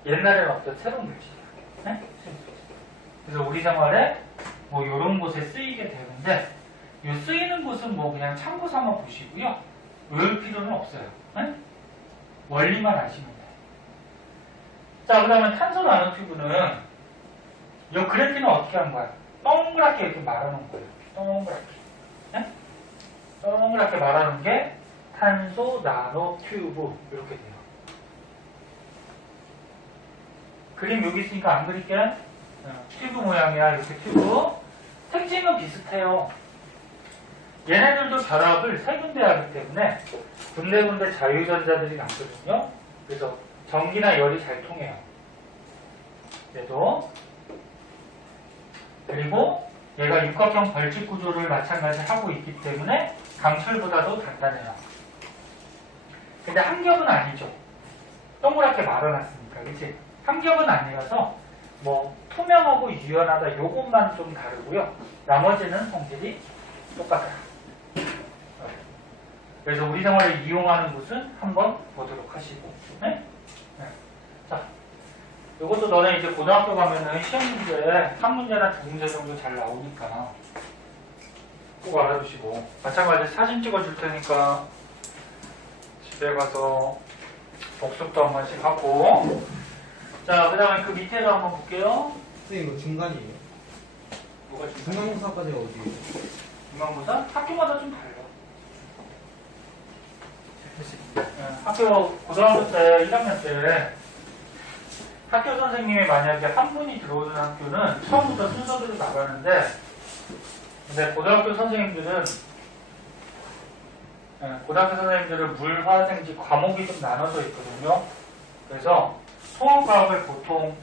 옛날에는 어떤 새로운 물질이야. 네? 그래서 우리 생활에 뭐 이런 곳에 쓰이게 되는데 이 쓰이는 곳은 뭐 그냥 참고 삼아 보시고요. 외울 필요는 없어요. 네? 원리만 아시면 돼요. 자, 그 다음에 탄소 나노튜브는 이 그래핀은 어떻게 한 거야? 동그랗게 이렇게 말아놓은 거예요. 동그랗게. 네? 동그랗게 말아놓은 게 탄소 나노튜브 이렇게 돼요. 그림 여기 있으니까 안 그릴게. 튜브 모양이야. 이렇게 튜브. 특징은 비슷해요. 얘네들도 결합을 세 군데 하기 때문에 군데군데 자유전자들이 남거든요. 그래서 전기나 열이 잘 통해요. 얘도. 그리고 얘가 육각형 벌집 구조를 마찬가지 하고 있기 때문에 강철보다도 단단해요. 근데 한 겹은 아니죠. 동그랗게 말아놨으니까. 그치? 한 겹은 아니라서 뭐 투명하고 유연하다 요것만 좀 다르고요. 나머지는 성질이 똑같아요. 그래서 우리 생활을 이용하는 곳은 한번 보도록 하시고. 네? 네. 자, 요것도 너네 이제 고등학교 가면은 시험 문제 한 문제나 두 문제 정도 잘 나오니까 꼭 알아두시고. 마찬가지 사진 찍어줄 테니까 집에 가서 복습도 한 번씩 하고. 자, 그 다음에 그 밑에도 한번 볼게요. 선생님 이거 중간이에요? 뭐가 중요해? 중간고사까지가 어디예요? 중간고사? 학교마다 좀 달라. 학교 고등학교 때 1학년 때 학교 선생님이 만약에 한 분이 들어오는 학교는 처음부터 순서대로 나가는데, 근데 고등학교 선생님들은 물, 화, 생지 과목이 좀 나눠져 있거든요. 그래서 통합과학을 보통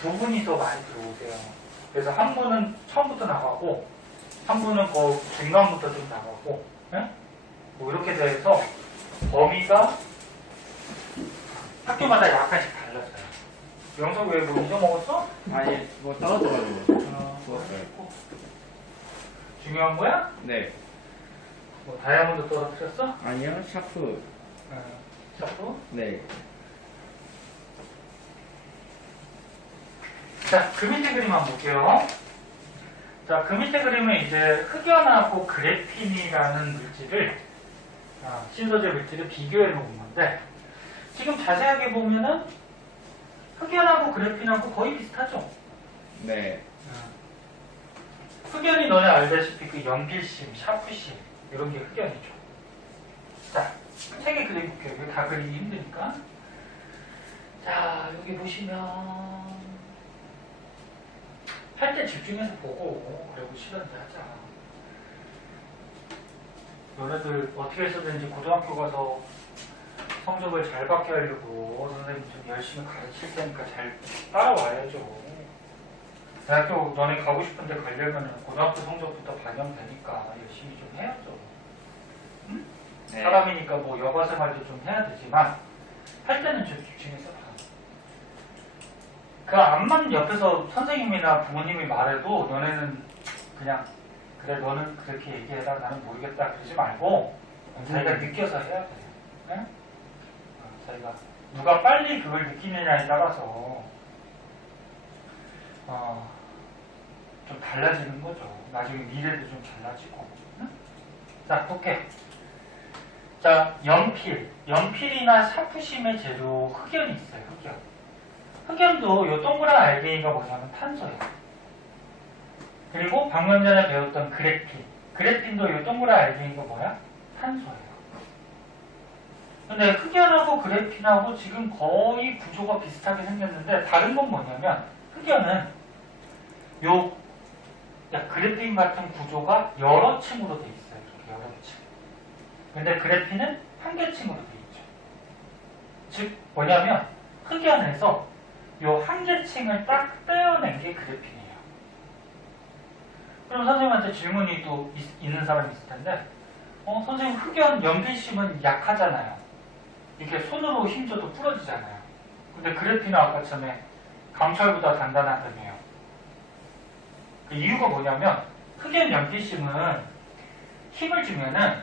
두 분이서 많이 들어오세요. 그래서 한 분은 처음부터 나가고 한 분은 그 중간부터 좀 나가고, 예? 뭐 이렇게 돼서 범위가 학교마다 약간씩 달랐어요. 영석 왜 뭐 잊어먹었어? 아니 뭐 떨어져가지고 죽었어요. 중요한 거야? 네. 뭐 다이아몬드 떨어뜨렸어? 아니요 샤프. 샤프? 네. 자, 그 밑에 그림 한번 볼게요. 자, 그 밑에 그림은 이제 흑연하고 그래핀이라는 물질을, 신소재 물질을 비교해 놓은 건데, 지금 자세하게 보면은 흑연하고 그래핀하고 거의 비슷하죠? 네. 흑연이 너네 알다시피 그 연필심, 샤프심, 이런 게 흑연이죠. 자, 책에 그림 볼게요. 이거 다 그리기 힘드니까. 자, 여기 보시면, 할 때 집중해서 보고 그리고 시간대 하자. 너네들 어떻게 해서든지 고등학교 가서 성적을 잘 받게 하려고 선생님 좀 열심히 가르칠 테니까 잘 따라와야죠. 대학교 너네 가고 싶은데 가려면 고등학교 성적부터 반영되니까 열심히 좀 해야죠. 응? 네. 사람이니까 뭐 여가 생활도 좀 해야 되지만 할 때는 좀 집중해서 봐. 그 암만 옆에서 선생님이나 부모님이 말해도 너네는 그냥 그래 너는 그렇게 얘기해라 나는 모르겠다 그러지 말고 자기가 느껴서 해야 돼요. 네? 자기가 누가 빨리 그걸 느끼느냐에 따라서 좀 달라지는 거죠. 나중에 미래도 좀 달라지고. 응? 자, 볼게요. 자, 연필이나 샤프심의 재료 흑연이 있어요. 흑연. 흑연도 이 동그란 알갱이가 뭐냐면 탄소예요. 그리고 방금 전에 배웠던 그래핀도 이 동그란 알갱이가 뭐야? 탄소예요. 근데 흑연하고 그래핀하고 지금 거의 구조가 비슷하게 생겼는데 다른 건 뭐냐면 흑연은 그래핀 같은 구조가 여러 층으로 돼 있어요. 이렇게 여러 층. 근데 그래핀은 한 개 층으로 돼 있죠. 즉 뭐냐면 흑연에서 요 한 개 층을 딱 떼어낸 게 그래핀이에요. 그럼 선생님한테 질문이 또 있는 사람이 있을 텐데, 선생님 흑연 연필심은 약하잖아요. 이렇게 손으로 힘줘도 부러지잖아요. 근데 그래핀은 아까 전에 강철보다 단단하다며요. 그 이유가 뭐냐면 흑연 연필심은 힘을 주면은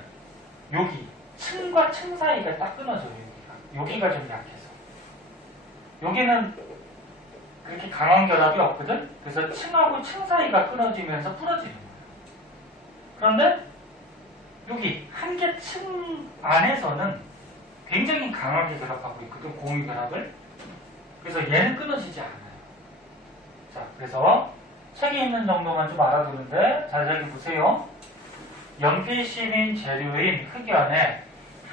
여기 층과 층 사이가 딱 끊어져요. 여기가 좀 약해서. 여기는 그렇게 강한 결합이 없거든. 그래서 층하고 층 사이가 끊어지면서 부러지는 거예요. 그런데 여기 한 개 층 안에서는 굉장히 강하게 결합하고 있거든. 공유 결합을. 그래서 얘는 끊어지지 않아요. 자, 그래서 책에 있는 정도만 좀 알아두는데 자세히 보세요. 연필심인 재료인 흑연에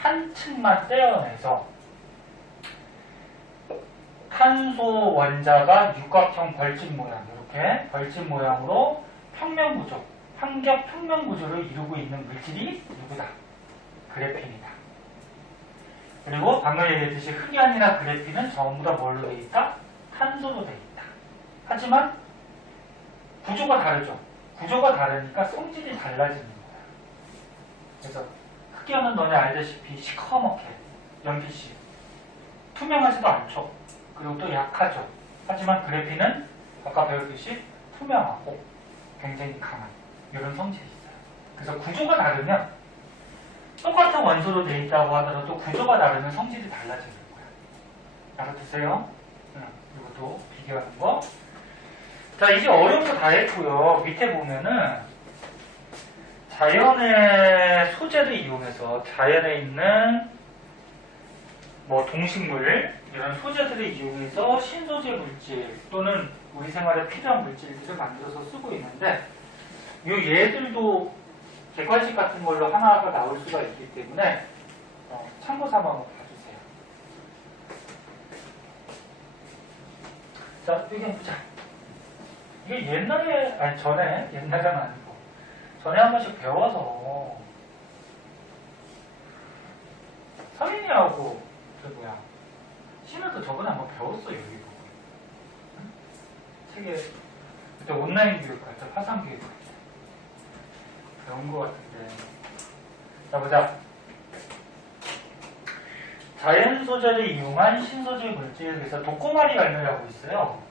한 층만 떼어내서 탄소 원자가 육각형 벌집 모양, 이렇게 벌집 모양으로 평면 구조, 한겹 평면 구조를 이루고 있는 물질이 누구다? 그래핀이다. 그리고 방금 얘기했듯이 흑연이나 그래핀은 전부 다 뭘로 돼 있다? 탄소로 돼 있다. 하지만 구조가 다르죠. 구조가 다르니까 성질이 달라지는 거야. 그래서 흑연은 너네 알다시피 시커멓게 연필심 투명하지도 않죠. 그리고 또 약하죠. 하지만 그래핀은 아까 배웠듯이 투명하고 굉장히 강한 이런 성질이 있어요. 그래서 구조가 다르면 똑같은 원소로 되어 있다고 하더라도 구조가 다르면 성질이 달라지는 거야. 알아두세요. 이것도 비교하는 거. 자, 이제 어려운 거 다 했고요. 밑에 보면은 자연의 소재를 이용해서 자연에 있는 뭐 동식물 이런 소재들을 이용해서 신소재 물질 또는 우리 생활에 필요한 물질들을 만들어서 쓰고 있는데 이 얘들도 객관식 같은 걸로 하나가 나올 수가 있기 때문에 참고 삼아 한번 봐주세요. 자, 여기 한번 보자. 이게 옛날에 아니 옛날은 아니고 전에 한 번씩 배워서 서민이하고 신우도 저번에 한번 배웠어요. 여기 보고 응? 책에 그때 온라인 교육할 때 화상 교육할 때 배운 것 같은데. 자, 보자. 자연 소재를 이용한 신소재 물질에서 독고마리 열매라고 있어요.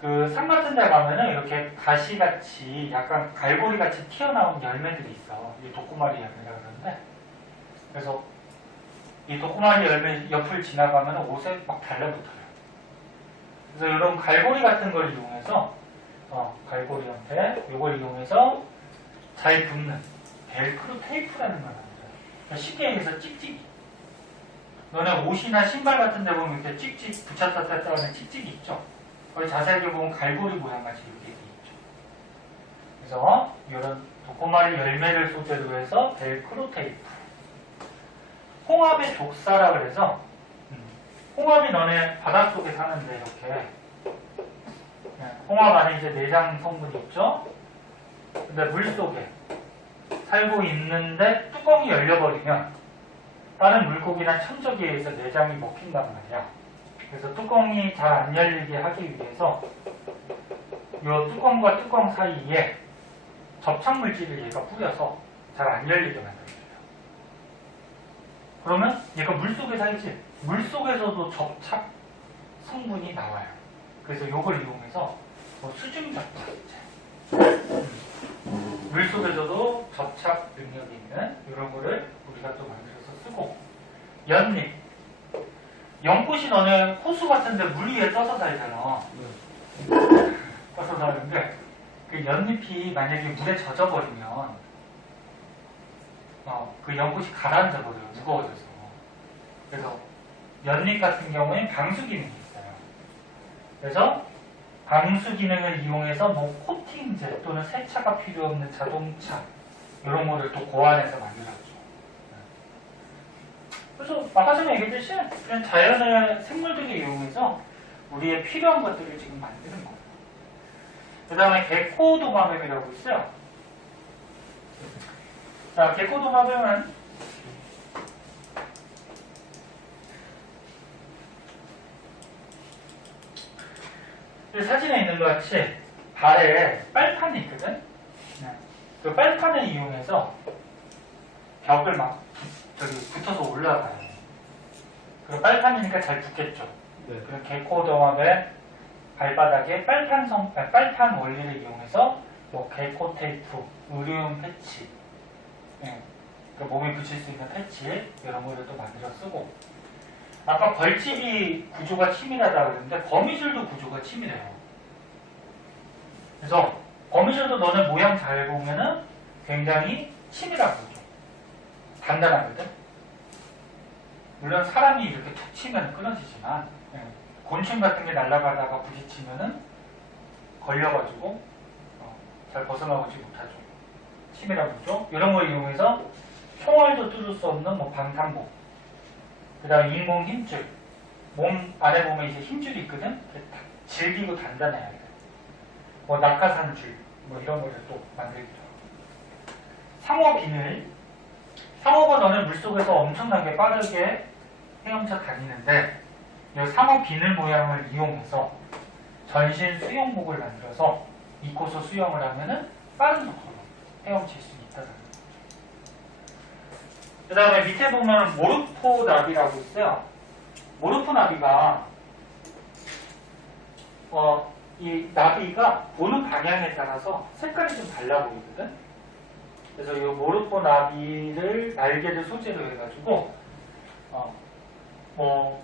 그 산 같은 데 가면은 이렇게 가시같이 약간 갈고리같이 튀어나온 열매들이 있어. 이게 독고마리 열매라고 그러는데, 그래서 이 독고마리 열매 옆을 지나가면 옷에 막 달라붙어요. 그래서 이런 갈고리 같은 걸 이용해서 갈고리 형태 이걸 이용해서 잘 붙는 벨크로 테이프라는 걸 만들어요. 그러니까 쉽게 얘기해서 찍찍이. 너네 옷이나 신발 같은 데 보면 이렇게 찍찍 붙였다 뺐다 하는 찍찍이 있죠. 거기 자세하게 보면 갈고리 모양같이 이렇게 있죠. 그래서 이런 독고마리 열매를 소재로 해서 벨크로 테이프. 홍합의 족사라 그래서 홍합이 너네 바닷속에 사는데 이렇게 홍합 안에 이제 내장 성분이 있죠. 근데 물속에 살고 있는데 뚜껑이 열려버리면 다른 물고기나 천적에 의해서 내장이 먹힌단 말이야. 그래서 뚜껑이 잘 안 열리게 하기 위해서 이 뚜껑과 뚜껑 사이에 접착물질을 얘가 뿌려서 잘 안 열리게 만들어줘요. 그러면 얘가 물속에 살지 물속에서도 접착 성분이 나와요. 그래서 이걸 이용해서 수중 접착제 물속에서도 접착 능력이 있는 이런 거를 우리가 또 만들어서 쓰고 연잎 연꽃이 너네 호수 같은데 물 위에 떠서 살잖아. 떠서 사는데 그 연잎이 만약에 물에 젖어버리면 그 연꽃이 가라앉아 버려요. 무거워져서. 그래서 연잎 같은 경우에는 방수 기능이 있어요. 그래서 방수 기능을 이용해서 뭐 코팅제 또는 세차가 필요 없는 자동차 이런 거를 또 고안해서 만들었죠. 그래서 아까 전에 얘기했듯이 그냥 자연의 생물들을 이용해서 우리의 필요한 것들을 지금 만드는 거예요. 그 다음에 개코도마뱀이라고 있어요. 자, 개코도마뱀은 사진에 있는 것 같이 발에 빨판이 있거든. 그 빨판을 이용해서 벽을 막 붙어서 올라가요. 그리고 빨판이니까 잘 붙겠죠. 네. 그리고 개코도마뱀 발바닥에 빨판 원리를 이용해서 뭐 개코 테이프, 의료용 패치, 그 몸에 붙일 수 있는 패치 이런 거를 또 만들어 쓰고. 아까 벌집이 구조가 치밀하다고 그랬는데 거미줄도 구조가 치밀해요. 그래서 거미줄도 너네 모양 잘 보면은 굉장히 치밀한 구조. 단단하거든. 물론 사람이 이렇게 툭 치면 끊어지지만 곤충 같은 게 날아가다가 부딪히면은 걸려가지고 잘 벗어나오지 못하죠. 치밀한 구조. 이런 걸 이용해서 총알도 뚫을 수 없는 뭐 방탄복. 그 다음에 인공 힘줄. 몸 안에 보면 이제 힘줄이 있거든? 질기고 단단해야 돼. 뭐 낙하산줄. 뭐 이런 거를 또 만들기도 하고. 상어 비늘. 상어가 너네 물속에서 엄청나게 빠르게 헤엄쳐 다니는데 이 상어 비늘 모양을 이용해서 전신 수영복을 만들어서 입고서 수영을 하면은 빠른 속도로 헤엄칠 수 있다는 거죠. 그 다음에 밑에 보면 모르포 나비라고 있어요. 모르포 나비가 이 나비가 보는 방향에 따라서 색깔이 좀 달라 보이거든. 그래서 이 모르포 나비를 날개를 소재로 해가지고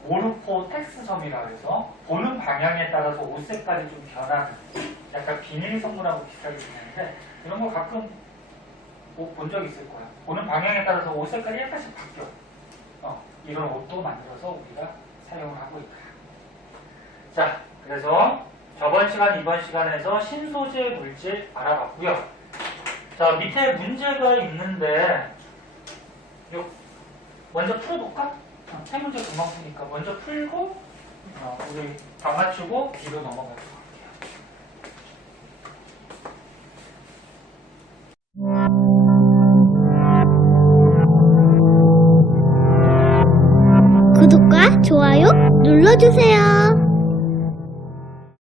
모르포 텍스섬이라고 해서 보는 방향에 따라서 옷 색깔이 좀 변하는 약간 비닐 선물하고 비슷하게 생겼는데 이런 거 가끔 본 적 있을 거야. 보는 방향에 따라서 옷 색깔이 약간씩 바뀌어. 이런 옷도 만들어서 우리가 사용을 하고 있다. 자, 그래서 저번 시간, 이번 시간에서 신소재 물질 알아봤고요. 자, 밑에 문제가 있는데 먼저 풀어볼까? 세 문제 금방 푸니까 먼저 풀고 우리 다 맞추고 뒤로 넘어가도록 할게요. 구독과 좋아요 눌러주세요.